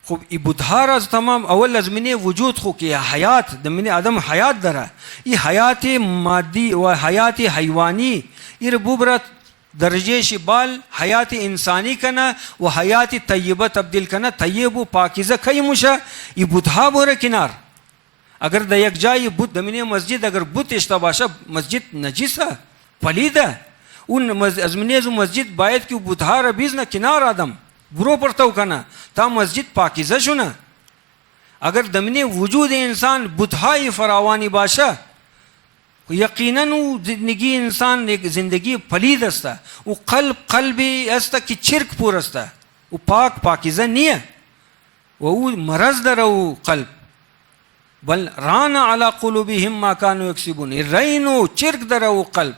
खूब इबुधार अज तमाम अवल अजमिन वजूद खो कि हयात दमिन आदम हयात दरा ये हयात मादी व हयात हैवानी इर बुबरत दर्जे शिबाल हयात इंसानी कना व हयात तय्यबा तब्दील कना तय्यबु पाकिज़ा कई मुशा ये बुधा बोरे किनार अगर दयक जाए बुत दमिन मस्जिद अगर बुत इश्तबाशा मस्जिद नजिसा पलीदा उन अजमनेज़ मस्जिद बायत की बुधार अबीज़ न किनार आदम बुरो पड़ता कना ता मस्जिद पाकिज़ा शुना अगर दमिने वजूद इंसान बुधाई फरावानी बाशा यकीनन वो जिंदगी इंसान एक ज़िंदगी पलीद अस्ता वो कल्बी अस्ता कि चिरक पूर अस्ता वो पाकिज़ा नहीं है वो मरज़ दरा वो कल्ब बल राना अला क़ुलूबिहिम मा कानू यक्सिबून रैनो चिरक दरा वो कल्ब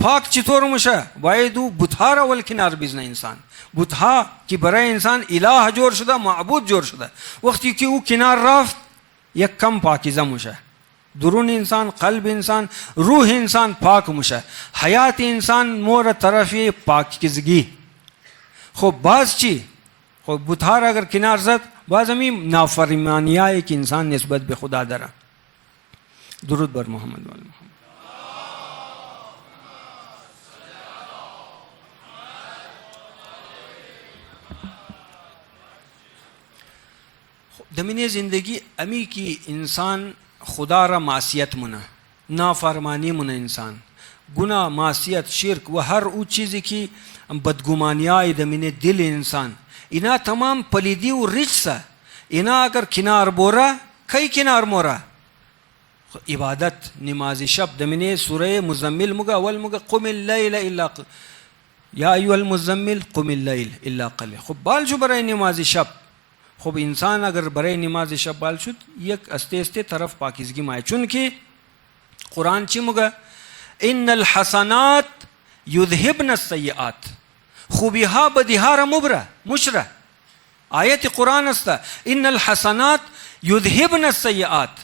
पाक चितोर मुशा वायदू बुधार अवल किनार बिजना इंसान बुधा की बराए इंसान इलाह जोर शुदा माबूद जोर शुदा वक्त की वो किनार राफ्त यक कम पाकिज़ा मुशा दुरून इंसान कल्ब इंसान रूह इंसान पाक मुशा हयात इंसान मोर तरफ़ी पाकिज़गी। खूब बाज ची खूब बुधार अगर किनार जद बाज अमी नाफरमानिया एक इंसान निस्बत बे खुदा दरा दुरूद बर मोहम्मद वाल मोहम्मद। दमिने ज़िंदगी अमी की इंसान खुदा रा मासियत मुना नाफरमानी मुना इंसान गुना मासियत शिरक व हर ऊ चीज़ की बदगुमानिया दमिने दिल इंसान इना तमाम पलीदी व रिज्सा इना अगर किनार बोरा कई किनार मोरा इबादत नमाज शब दमिने सूरह मुज़म्मिल मुगा अवल मुगा क़ुमिल लैल इल्ला या अय्युहल मुज़म्मिल क़ुमिल लैल इल्ला क़लील खूब बाल जो बराए नमाज शब खूब इंसान अगर बरे नमाज शब बाल शुद यक अस्ते अस्ते तरफ पाकिज़गी माए चुनके कुरान चिमुगा इन्नल हसनात युज़हिबन सय्यात खूबिहा बदिहार मुबरा मुशरा आयत कुरान अस्ता इन्नल हसनात युज़हिबन सय्यात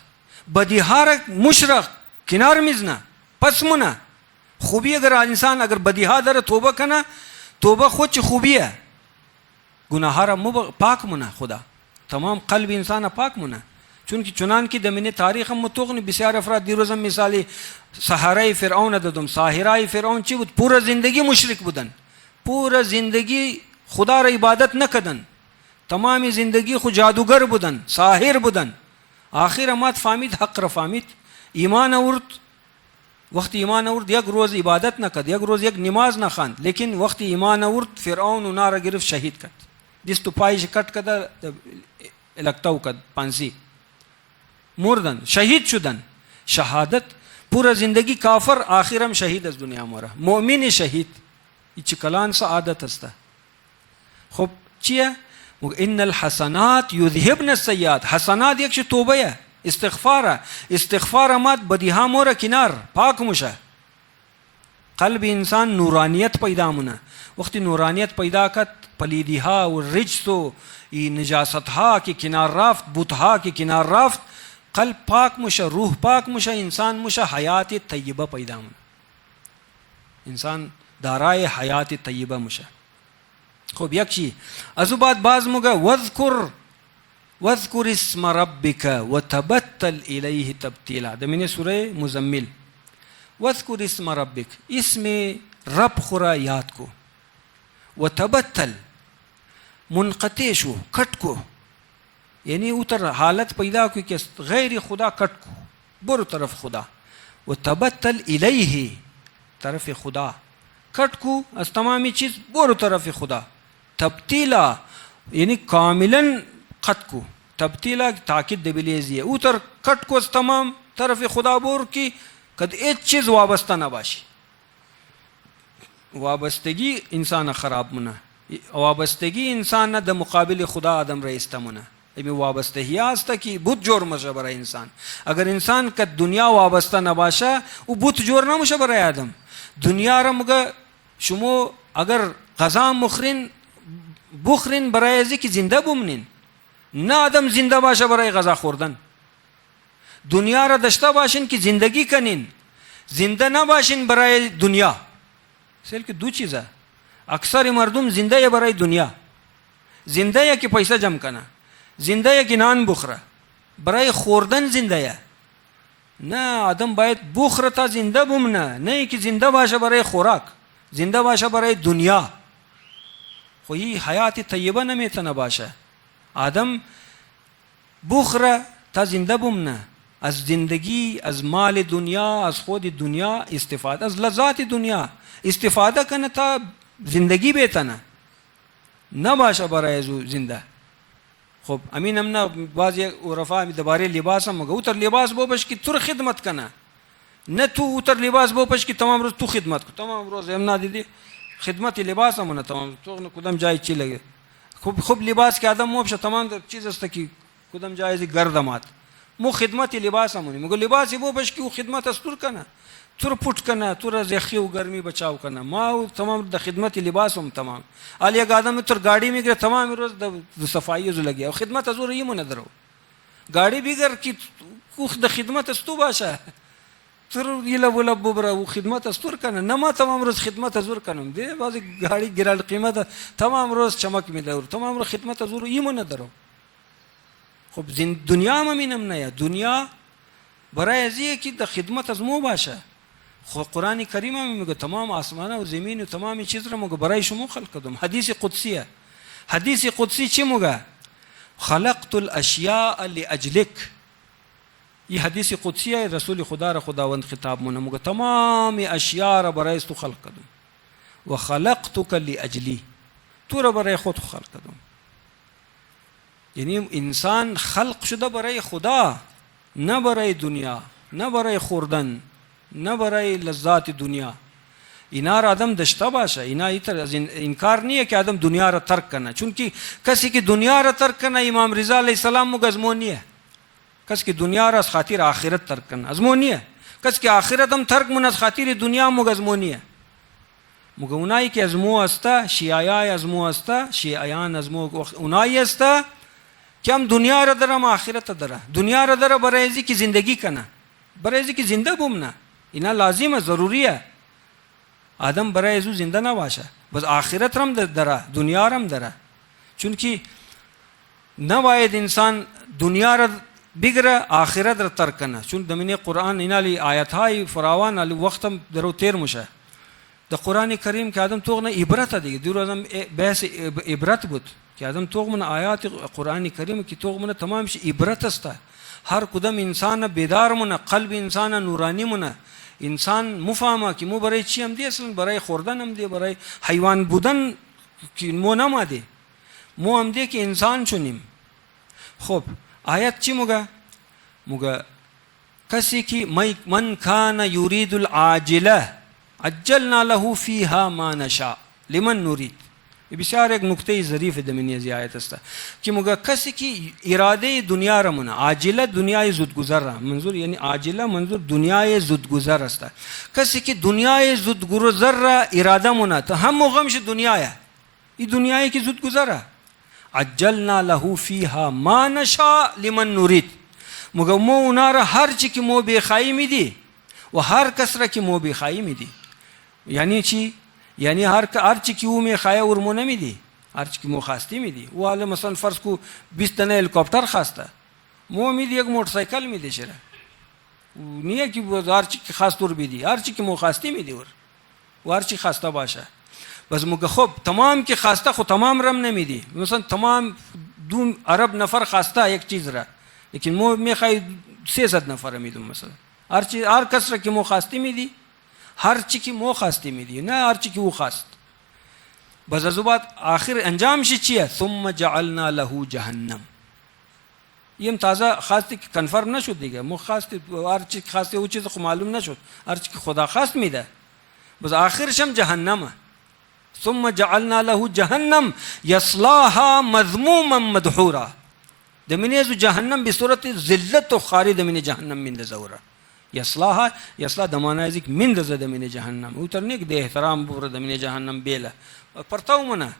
बदिहार मुशरा किनार मिजना पसमुना खूबी अगर इंसान अगर बदिहा दर तोबा कना तोबा खुच खूबी है गुनाहारा पाक मुना खुदा तमाम कल्ब इंसान पाक मुना चूँकि चुनान की दमिने तारीख़ हम मुतोगन बिसार अफराद दिरोज़म मिसाली सहाराई फ़िरऔन ददम साहिराई फ़िरऔन ची पूरा ज़िंदगी मुशरिक बुदन पूरा ज़िंदगी खुदा र इबादत न कदन तमामी ज़िंदगी खु जादूगर बुदन साहिर बुदन आखिर अमात फ़ामिद हक़ र फ़ामिद ईमान औरत वक्त ईमान औरत यक रोज़ इबादत न कद यक रोज़ यक नमाज न खान लेकिन वक्त ईमान औरत फ़िरऔन उनारा गिरफ़ शहीद कद जिस तो पाइश कट कदा लगता कद पांसी मुर्दन शहीद शुदन शहादत پورا زندگی کافر آخرم شهید از دنیا مره. مؤمن شهید چی کلان سعادت است. خب چیه؟ ان الحسنات یذهبن السیئات. حسنات یک چه توبه استغفار مات بدیها مور کنار پاک مشه. قلب انسان نورانیت پیدا مونه. وقتی نورانیت پیدا کرد پلیدی ها و رجس و نجاست ها که کنار رفت، بت ها که کنار رفت، قلب پاک مشه، روح پاک مشه، انسان مشه حیات طیبه پیدا مونه. انسان دارای حیات طیبه مشه. خب یک چی از بعد باز مگه واذکر اسم ربک وتبتل الیه تبتیلا. دمینه سوره مزمل. واذکر اسم ربک، اسم رب خورا یاد کو. وتبتل منقطع شو، کٹ کو، یعنی اتر حالت پیدا کو کہ غیر خدا کٹ کو، برو طرف خدا. وتبتل الیه، طرف خدا کٹ کو از تمامی چیز برو طرف خدا. تبتیلا یعنی کاملا قط کو. تبتیلا تاکید دبلیزی ہے. اتر کٹ کو از تمام طرف خدا بور کی کد ایک چیز وابستہ نہ باشی. وابستگی انسان خراب منا. وابستگی انسان د مقابل خدا آدم رئیستا منا. امی وابستگی آستا کی بت جور مشه برای انسان. اگر انسان کا دنیا وابستہ نہ باشا او بت جور نہ مشه برای آدم. دنیا را مگا شمو اگر غذا بخرین برای ازی که زنده بمنین، نه آدم زنده باشه برای غذا خوردن. دنیا را داشته باشین که زندگی کنین، زنده نباشین برای دنیا. سیل که دو چیزه. اکثر مردم زنده برای دنیا، زنده که پیسه جمع کنه، زنده که نان بخوره، برای خوردن زنده. نه آدم باید بخوره تا زنده بمونه، نه که زنده باشه برای خوراک، زنده باشه برای دنیا. خو این حیات طیبه نمیتونه باشه. آدم بخوره تا زنده بمونه، از زندگی، از مال دنیا، از خود دنیا استفاده، از لذات دنیا استفاده کنه تا زندگی بیتنه، نباشه برای زنده. خب امین امنا بعضی عرفا درباره لباس هم مگه اوتر لباس بوبش که تو خدمت کنه، نه تو اوتر لباس بوبش که تمام روز تو خدمت کن. تمام روز امنا دیدی خدمت لباس هم نه تمام تو کدام جای چی لگه. خب لباس که آدم موبشه تمام چیز است که کدام جای گردمات مو خدمت لباس هم مگه لباس بوبش که خدمت استور کنه، تو پټ کنه، تو را زخی و گرمی بچاو کنه. ما تمام د خدمت لباس هم تمام آل یک آدم تر گاڑی میگره تمام روز د صفائی ز لگی او خدمت ازور یم نه درو. گاڑی بیگر کی کو د خدمت استو باشه تر یله ولا ببره او خدمت استور کنه. نه ما تمام روز خدمت ازور کنم دی بازی گاڑی گرال قیمت تمام روز چمک میدور، تمام روز خدمت ازور یم نه درو. خب دنیا ما مینم نه، دنیا برای ازیه کی د خدمت از مو باشه. خو قرآن کریم هم میگه تمام آسمان و زمین و تمام چیز را میگه برای شما خلق کردم. حدیث قدسیه. حدیث قدسی چی میگه؟ خلقت الاشیاء لاجلک. این حدیث قدسیه، رسول خدا را خداوند خطاب مونه میگه تمام اشیاء را برای تو خلق کردم و خلقتک لاجلی، تو را برای خود خلق کردم. یعنی انسان خلق شده برای خدا، نه برای دنیا، نه برای خوردن، نه برای لذات دنیا. اینا را آدم داشته باشه. اینا انکار نیه که آدم دنیا را ترک کنه، چون که کسی که دنیا را ترک کنه امام رضا علیه السلام مو ازمونیه. کسی که دنیا را از خاطر آخرت ترک کنه ازمونیه. کسی که آخرت هم ترک من از خاطر دنیا مو ازمونیه. مگه اونایی که ازمو استا، شیعای ازمو استا، شیعیان ازمو اونایی استا که هم دنیا را داره، هم آخرت داره. دنیا را داره برای ازی که زندگی کنه، برای ازی که زنده بمونه. اینا لازمه، ضروریه. آدم برای ازو زنده نباشه، بس آخرت هم داره، دنیا هم داره. چون که نباید انسان دنیا را بگره آخرت را ترک کنه. چون دمینه قرآن اینا لی آیت های فراوان علی وقتم درو تیر مشه. در قرآن کریم که آدم توغنه عبرت دیگه. دور آدم بحث عبرت بود که آدم توغمن آیات قرآن کریم که توغمن تمامش عبرت است. هر کدام انسان بیدار مونه، قلب انسان نورانی مونه. انسان مفهمه که مو برای چی هم دی، اصلا برای خوردن هم دی، برای حیوان بودن که مو نماده، مو هم دی که انسان چونیم. خب آیت چی موگه؟ موگه کسی کی من کان یرید العاجلہ عجلنا له فیها ما نشاء لمن نرید. یہ بسیار ایک نقطه ظریف دمینی از آیت است که مگه کسی کی اراده دنیا را منا عاجله دنیای زودگذر را منظور، یعنی عاجله منظور دنیای زودگذر است. کسی کی دنیای زودگذر را اراده منا تو هم غمش دنیای این دنیای کی زودگذر عجلنا له فیها ما نشاء لمن نرید. مگه مو اونا را هر چی که مو بخواهی میدی و هر کس را که مو بخواهی میدی. یعنی چی؟ یعنی هر چی که او میخواه ورمو نمیدی، هر چی که مو خواستی میدی. او حالا مثلا فرض کو 20 تنه هلیکوپتر خواسته، مو میدی یک موتورسایکل میدی. چرا؟ نیه که هر چی که خواست ور بیدی، هر چی که مو خواستی میدی ور و هر چی خواسته باشه. بس مگه خب تمام که خواسته خود تمام رم نمیدی. مثلا تمام دو عرب نفر خواسته یک چیز را، لیکن مو میخوای 300 نفر میدم. مثلا هر کس را که مو خواستی میدی، هر چی که مو خواستی میدی، نه هر چی که او خواست. بس از بعد آخر انجامش چیه؟ ثم جعلنا له جهنم. یم تازه خواستی که کنفرم نشد دیگه. مو خواستی هر چی که خواستی او چیز خو معلوم نشد، هر چی که خدا خواست میده. بس آخرش هم جهنمه. ثم جعلنا له جهنم یصلاها مذموما مدحورا. دمینه جهنم بصورت ذلت و خارج دمینه جهنم من زوره. یصلاها یصلا دمانه ازیک من دمینه جهنم او تر نیک ده احترام بور دمینه جهنم بیله پرتاو منه.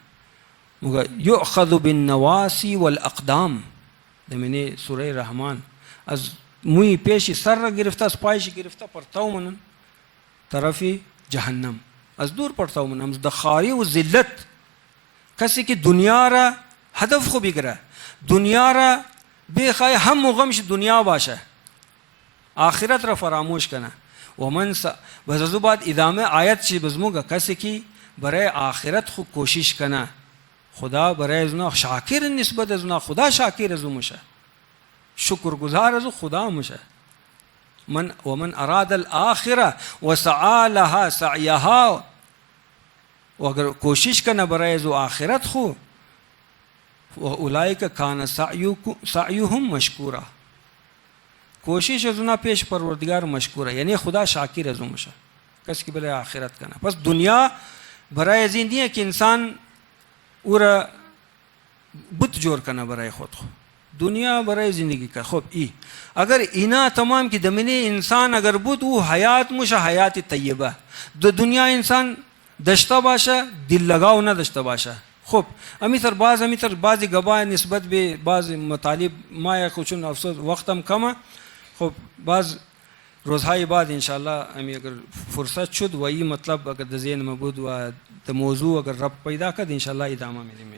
مگه یؤخذ بالنواسی والاقدام دمینه سوره رحمان از موی پیش سر را گرفته، از پایش گرفته پرتاو منن طرفی جهنم، از دور پرتاو منن. از دخاری و ذلت. کسی که دنیا را هدف خو بگیره، دنیا را بخواه هم و غمش دنیا باشه، آخرت را فراموش کنه. و من بس از بعد ادامه آیت چی بزموگه کسی کی برای آخرت خود کوشش کنه، خدا برای ازنا شاکر نسبت ازنا خدا شاکر ازو مشه، شکر گزار ازو خدا مشه. ومن اراد الاخره وسعى لها سعيها. و اگر کوشش کنه برای ازو آخرت خو اولئک کان سعیهم مشکورا. کوشش از اونا پیش پروردگار مشکوره، یعنی خدا شاکر از اون میشه کسی که برای آخرت کنه. پس دنیا برای زندگی ہے که انسان او را بت جور کنه برای خود. دنیا برای زندگی که خب اگر اینا تمام کی دمینه انسان اگر بود او حیات مشه حیات طیبه. دنیا انسان داشته باشه دل لگاو نه داشته باشه. خب امیتر بعضی گباه نسبت به بعضی مطالب ما یا چون افسوس وقتم کمه. خب بعض روزهای بعد انشاءالله امی اگر فرصت شد و این مطلب اگر در ذهن ما بود و در موضوع اگر رب پیدا کرد انشاءالله ادامه میدیم.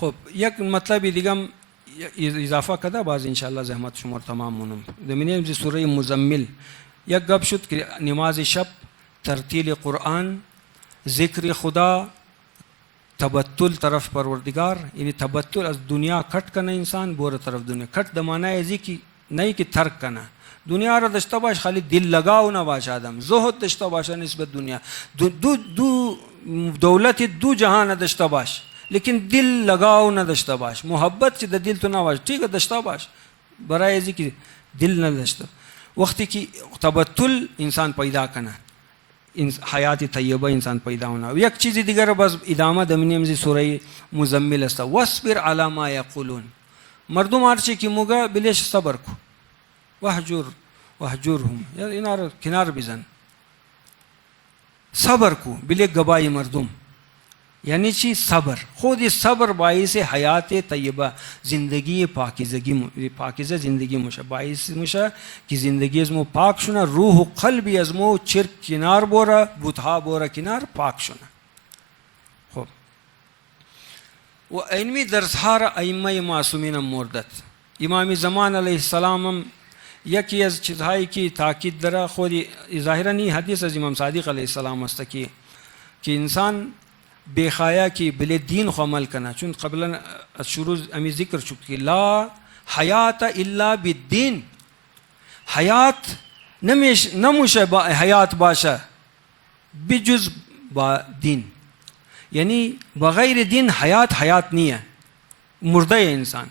خب یک مطلب دیگه اضافه کرده باز انشاءالله زحمت شمار تمام مونم. دمینیم سوره مزمل یک گپ شد که نماز شب، ترتیل قرآن، ذکر خدا، تبتل طرف پروردگار. یعنی تبتل از دنیا کٹ کنه انسان بور طرف دنیا کٹ دمانه ازی کی نہیں که ترک کنه. دنیا را داشته باش خالی دل لگاو نباش. آدم زهد داشته باشه نسبت دنیا. دو دولت دو جهان داشته باش لیکن دل لگاو نداشته باش. محبت چه دل تو نباش ٹھیک ہے داشته باش برای ازی کی دل نداشته. وقتی کی تبتل انسان پیدا کنه حیات طیبه انسان پیدا ہونا. یک چیزی دیگر بس ادامه دمینیم زی سوره مزمل است. واصبر علی ما یقولون. مردم هرچی که موگه بلیش صبر کو. وحجورهم اینا رو کنار بزن. صبر کو بلی گبای مردم. یعنی چی؟ صبر. خود صبر باعث حیات طیبه زندگی پاکیزه زندگی مشه. باعث مشه که زندگی از مو پاک شونه، روح و قلبی از مو چرک کنار بوره، بوتها بوره کنار پاک شونه. خب و اینمی درسها را ائمه معصومین موردت. امام زمان علیه السلام هم یکی از چیزهایی که تاکید داره خودی ظاهرا این حدیث از امام صادق علیه السلام است که انسان بخایا کی بل دین خو عمل کنه. چون قبلا از شروع امی ذکر شد که لا حیات الا بالدین. حیات نمیشه حیات باشه بجز با دین. یعنی بغیر دین حیات نیه، مرده انسان.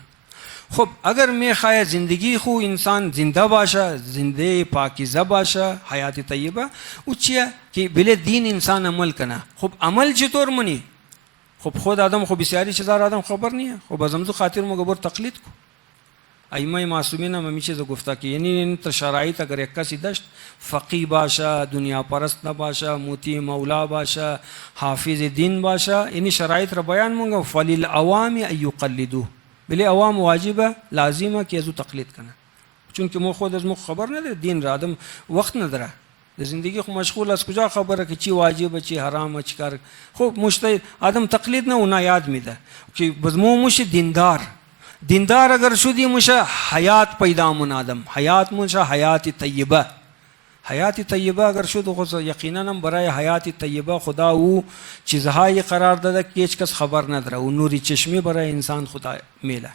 خب اگر میخواه زندگی خو انسان زنده باشه، زنده پاکیزه باشه، حیات طیبه، او چیه که بله دین انسان عمل کنه. خب عمل چطور منی؟ خب خود آدم خب بسیاری چیزا آدم خبر نیه. خب از همزو خاطر مگبر تقلید کو. ائمه معصومین هم همیشه گفته که یعنی این شرایط اگر یک کسی داشت، فقیه باشه، دنیا پرست نباشه، موتی مولا باشه، حافظ دین باشه، یعنی شرایط را بیان مونگه فللعوام ان یقلدوه. بله عوام واجبه لازمه که ازو تقلید کنه، چون که مو خود از مو خبر نداره دین را، آدم وقت نداره د زندگی خو مشغول، از کجا خبره که چی واجبه چی حرامه چی کار. خب مشته آدم تقلید نه اونا یاد میده که بزمو مش دیندار. دیندار اگر شدی مشه حیات پیدا من آدم، حیات مشه حیات طیبه. حیات طیبه اگر شد خود یقینا هم برای حیات طیبه خدا او چیزهایی قرار داده که هیچ کس خبر نداره، و نوری چشمی برای انسان خدا میله.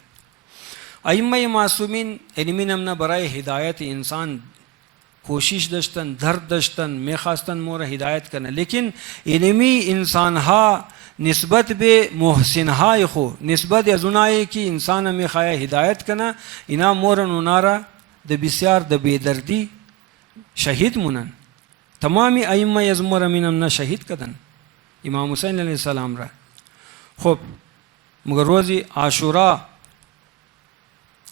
ائمه معصومین علمین هم برای هدایت انسان کوشش داشتن، درد داشتن، میخواستن مور هدایت کنه، لیکن علمی انسان ها نسبت به محسن های خو، نسبت از اونایی که انسان میخواه هدایت کنه، اینا مورن اونارا د بسیار د بیدردی شهید مونن. تمامی ائمه از مور مینم نه شهید کدن امام حسین علیه السلام را. خب مگر روزی عاشورا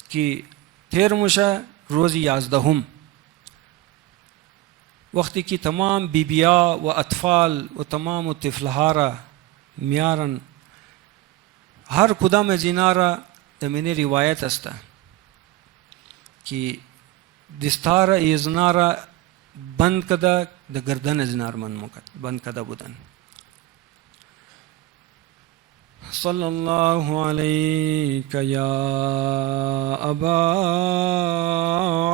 کی تیر مشه روزی 11 وقتی که تمام بیبیا و اطفال و تمام طفلها را میارن، هر کدام از اینا را دمینه روایت است که دستار ایزنا را بند کده د گردن ازنار من موکد بند کده بودن. صلی الله علیک یا ابا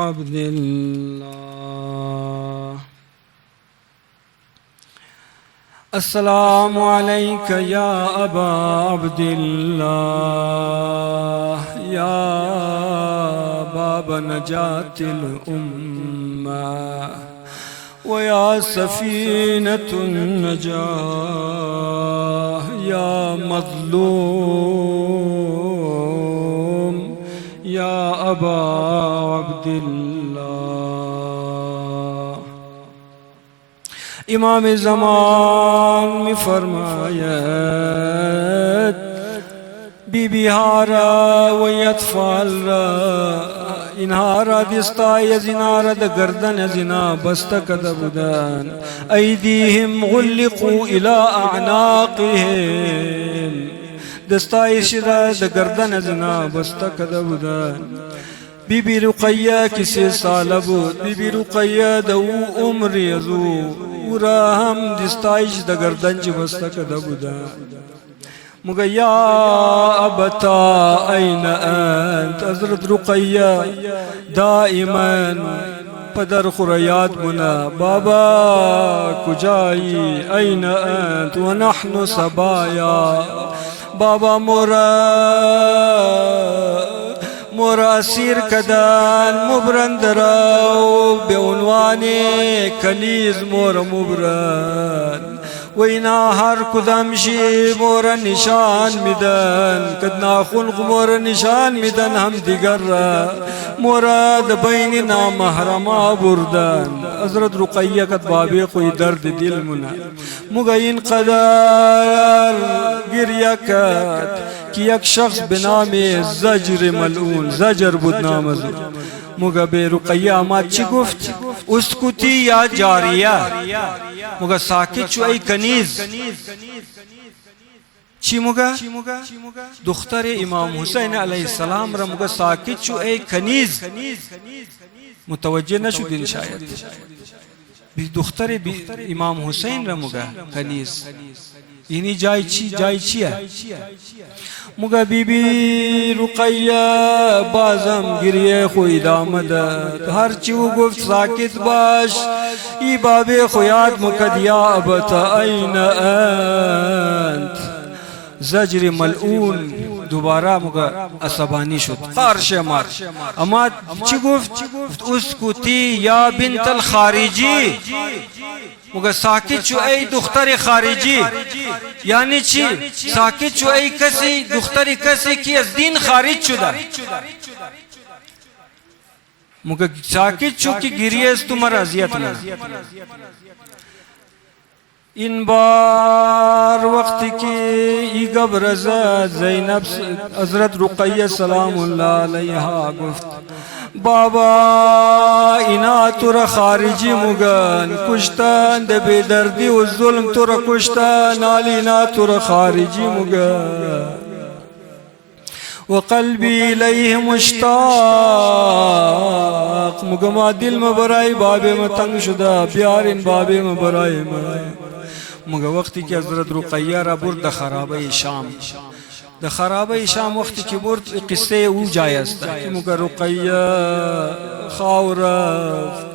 عبدالله، السلام علیک یا ابا عبدالله، یا باب نجات الامه ويا سفينة النجاة، يا مظلوم يا أبا عبد الله. امام زمان میں فرمایت بی بهارا و اطفال را اینها را دستای زنا را د گردن زنا بسته کده بودن، ایدیهم غلقوا الى اعناقهم، دستایش را د گردن زنا بسته کده بودن. بی بی رقیه که 3 ساله بود، بی بی رقیه د او عمر یزو او را هم دستایش د گردن چی بسته کده بودن. مگه یا ابتا این انت، حضرت رقیه دائما پدر خوریات منا بابا کجایی، این انت و نحن سبایا، بابا مورا اسیر کدان مبرندراو به عنوان کنیز مورا مبرند، و اینا هر کدام شی مورا نشان میدن، کدنا خلق مورا نشان میدن، هم دیگر را مورا د بین نامحرما بردن. حضرت رقیه کد بابی کوئی درد دل منا مگه این قدر گریه کد که یک شخص به نام زجر ملعون، زجر بود نام ازو، مگه به رقیه آمد چی گفت؟ اسکتی یا جاریه، مگه ساکت شو ای کنیز. چی مگه؟ دختر امام حسین علیه السلام را مگه ساکت شو ای کنیز. متوجه نشدین شاید دختر امام حسین را مگه کنیز، یعنی جای چیه؟ مگه بی بی رقیه بازم گریه خو ادامه داد، هرچی او گفت ساکت باش. ای باب خویات مکد یا ابتا این انت، زجر ملعون دوباره مگه عصبانی شد، قارش مار. اما چی گفت؟ اسکتی یا بنت الخارجی، مگه ساکت شو ای دختر خارجی، یعنی چی؟ ساکت شو ای کسی دختر کسی که از دین خارج شده، مگه ساکت شو که گریه از تو مرا اذیت نه. این بار وقتی که ای قبر زد زینب حضرت رقیه سلام الله علیها گفت بابا اینا تو را خارجی مگن کشتن ده بیدردی و ظلم تو را کشتن، نالی اینا تو را خارجی مگن و قلبی الیه مشتاق، مگه ما دل ما برای بابی ما تنگ شده، بیارین بابی ما برای ما. مگه وقتی که حضرت رقیه را برد ده خرابه شام، ده خرابه شام وقتی که برد قصه او جای است که مگه رقیه خواو رفت،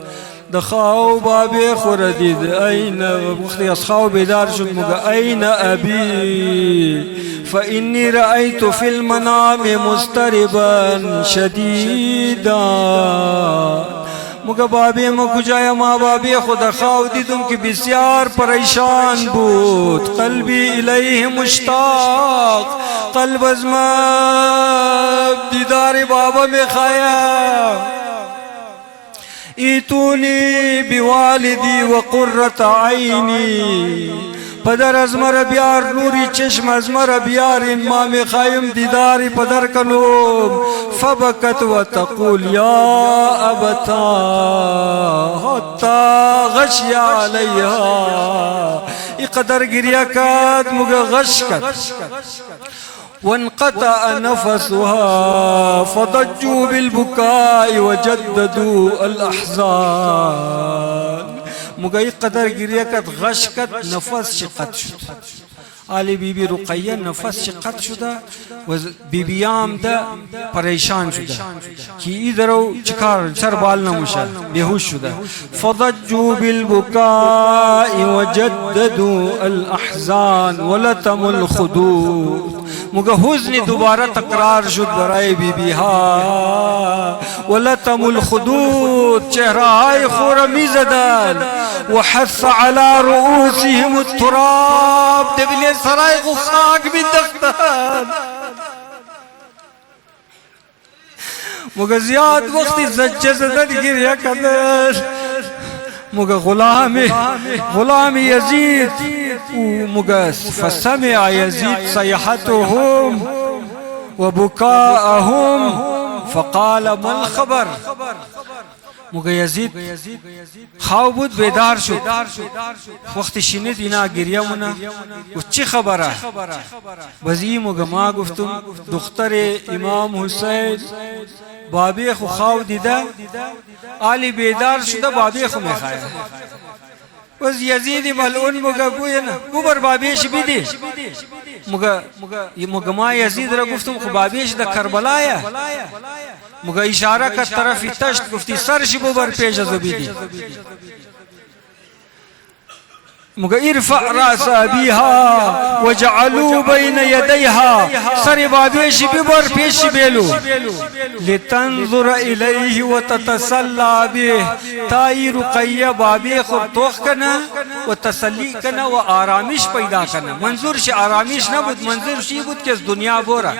ده خواو بابی خوردید این، وقتی از خواو بیدار شد مگه این ابی فإني رأيت في المنام مضطربا شديدا، مگه بابی ما کجای ما بابی خدا خواو دیدم که بسیار پریشان بود، قلبی الیه مشتاق، قلب از ما دیدار بابا میخوایم، ایتونی بوالدی و قرة عینی، پدر از مرا بیار نوری چشم از مرا بیارین، ما میخوایم دیداری پدر کنم. فبکت و تقول یا ابتا حتی غشی علیها، ای قدر گریه کد مگه غش کد. وانقطع نفسها فضجوا بالبكاء وجددوا الأحزان، مگه قدر گریه کد غش کد نفس چی قطع شد. آلی بی بی رقیه نفس چی قطع شده و بیبیام ده پریشان شده که ای درو چکار سر بال نموشه بیهوش شده. فضجوا بالبكاء وجددوا الاحزان ولتم الخدود، مگه حزن دوباره تکرار شد برای بیبی ها. ولتم الخدود، چهره های خورا می زدن. وحث على رؤوسهم التراب، دبلی سرای خاک می دختن. مگه زیاد وقتی زجه زدن گریه کدر، مگه غلام یزید مگه فسمع یزید صیحتهم و بکاءهم فقال ما الخبر، مگه یزید خواب بود بیدار شد، وقتی شنید اینا گریه مونه و چی خبره؟ بزی مگه ما گفتم دختر امام حسین بابی خو خواب دیده، آلی بیدار شده بابی خو میخواه. بس یزید ملعون مگه گوی نه گو بر بابیش بیدی، مگه ما یزید را گفتم خو بابیش ده کربلایه، مگه اشاره که طرفی تشت گفتی سرشی بو بر پیش ازو بیدی، مگه ارفع راس ابیها وجعلوا بین یدیها، سر بابیش ببر پیش بیلو لتنظر الیه و تتسلی به، تای رقیه بابی خود توخ کنه و تسلی کنه و آرامیش پیدا کنه. منظورش آرامیش نبود، منظورش این بود که از دنیا بوره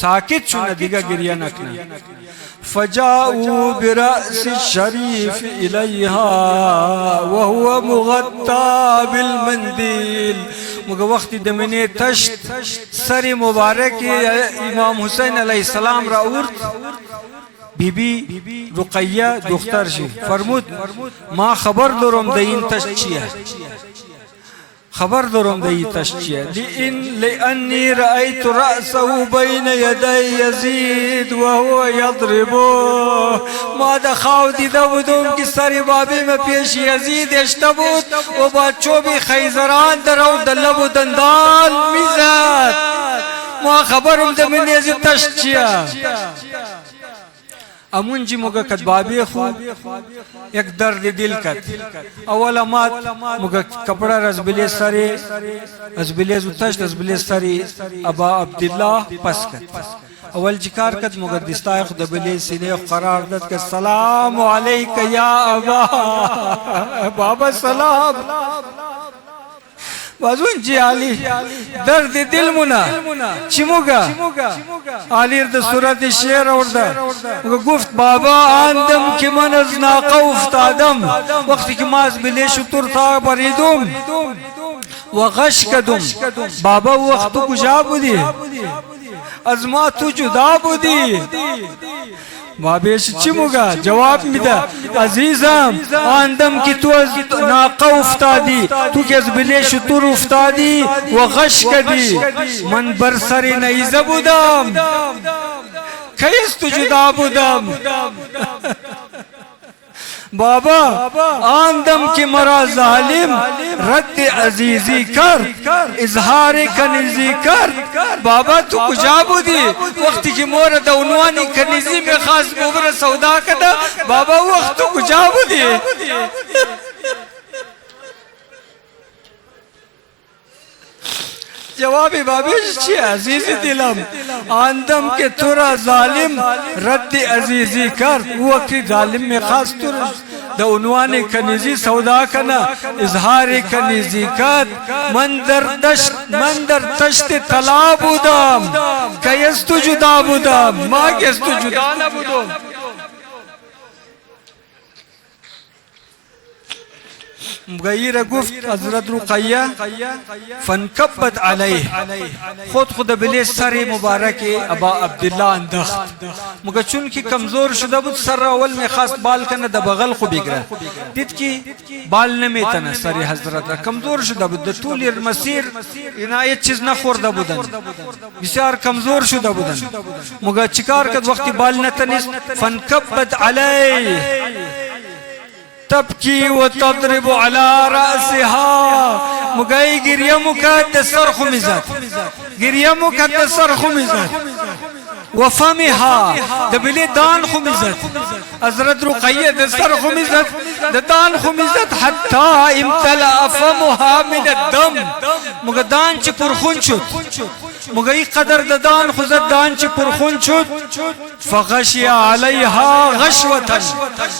ساکت شونه دیگه گریه نکنه. فجاءوا برأس الشريف إليها وهو مغطى بالمنديل، مگه وقتی دمنه تشت سر مبارک امام حسین علیه السلام را آورد، بی بی رقیه دختر شی فرمود ما خبر دارم ده این تشت چیه، خبر دارم ده این تشت چیه. لأنی رأیت رأسه بین یدی یزید و هو یضربه، ما ده خواو دیده بودم که سر بابی ما پیش یزید اشته بود و با چوبی خیزران در او دلب و دندان میزد، ما خبرم ده من یزید تشت چیه. امون جی مگا کد بابی خو یک درد دل کد اول مات مگا کپڑا رز بلی سری از بلی زوتشت از بلی سری ابا عبدالله پس کد اول جکار کد مگا دستای خود بلی سینه قرار داد که سلام علیک یا ابا بابا سلام بازون جی علی درد دل منا چی موگا علی رد صورت شعر ارده گفت بابا آندم که من از ناقه افتادم وقتی که ماز بلی شطور تا بریدم و غش کدم بابا وقت تو کجا بودی از ما تو جدا بودی بابیش چی موگا جواب میده عزیزم آندم که تو از ناقه افتادی تو که از بلی شطور افتادی و غش کدی من بر سر نیزه بودم کی از تو جدا بودم بابا آندم که مرا ظالم رد عزیزی کرد اظهار کنیزی کرد بابا تو کجا بودی وقتی که مورد عنوانی کنیزی میں خاص مبر سودا کده بابا وقت تو کجا بودی جوابی بابیش چی عزیز دلم آندم که تو را ظالم رد عزیزی کرد وقتی ظالم میں خاص تو دا عنوان کنیزی سودا کنا اظهار کنیزی کرد من در تشت طلا بودم که از تو جدا بودم ما که از تو جدا نبودم مغیر گفت حضرت رقیہ فانکبت علیہ خود بلی سر مبارک ابا عبداللہ اندخت مگر چونکہ کمزور شده بود سر اول میں خاص بال کنه د بغل خو بگره دید که بال نمیتنه سر حضرت کمزور شده بود د طول مسیر اینا چیز نخورده بودن بسیار کمزور شده بودن مگر چیکار کرد وقتی بال نتنیست فانکبت علیہ تبکی و تضرب على رأسها مگئی گریه مکد د سر خمیزد گریه مکد د سر خمیزد و فمها د بلی دان خمیزد حضرت رقیہ د سر خمیزد د دان خمیزد حتی امتلأ فمها من الدم مگر دان چی پرخون شد مگئی قدر د دان خزد دان چی پرخون شد فغشی علیها غشوتا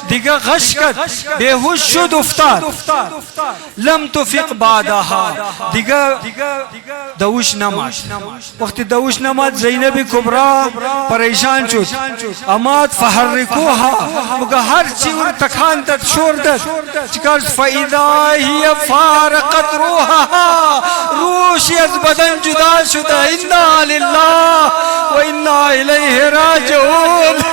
دیگه غش کد بیهوش شد افتاد لم تفق بعدها دیگه دوش نماد وقتی دوش نماد زینب کبرا پریشان شد اماد فحرکوها مگه هر چی ور تکان داد شور داد چکار فاذا هی فارقت روحها روشی از بدن جدا شده انا لله و انا الیه راجعون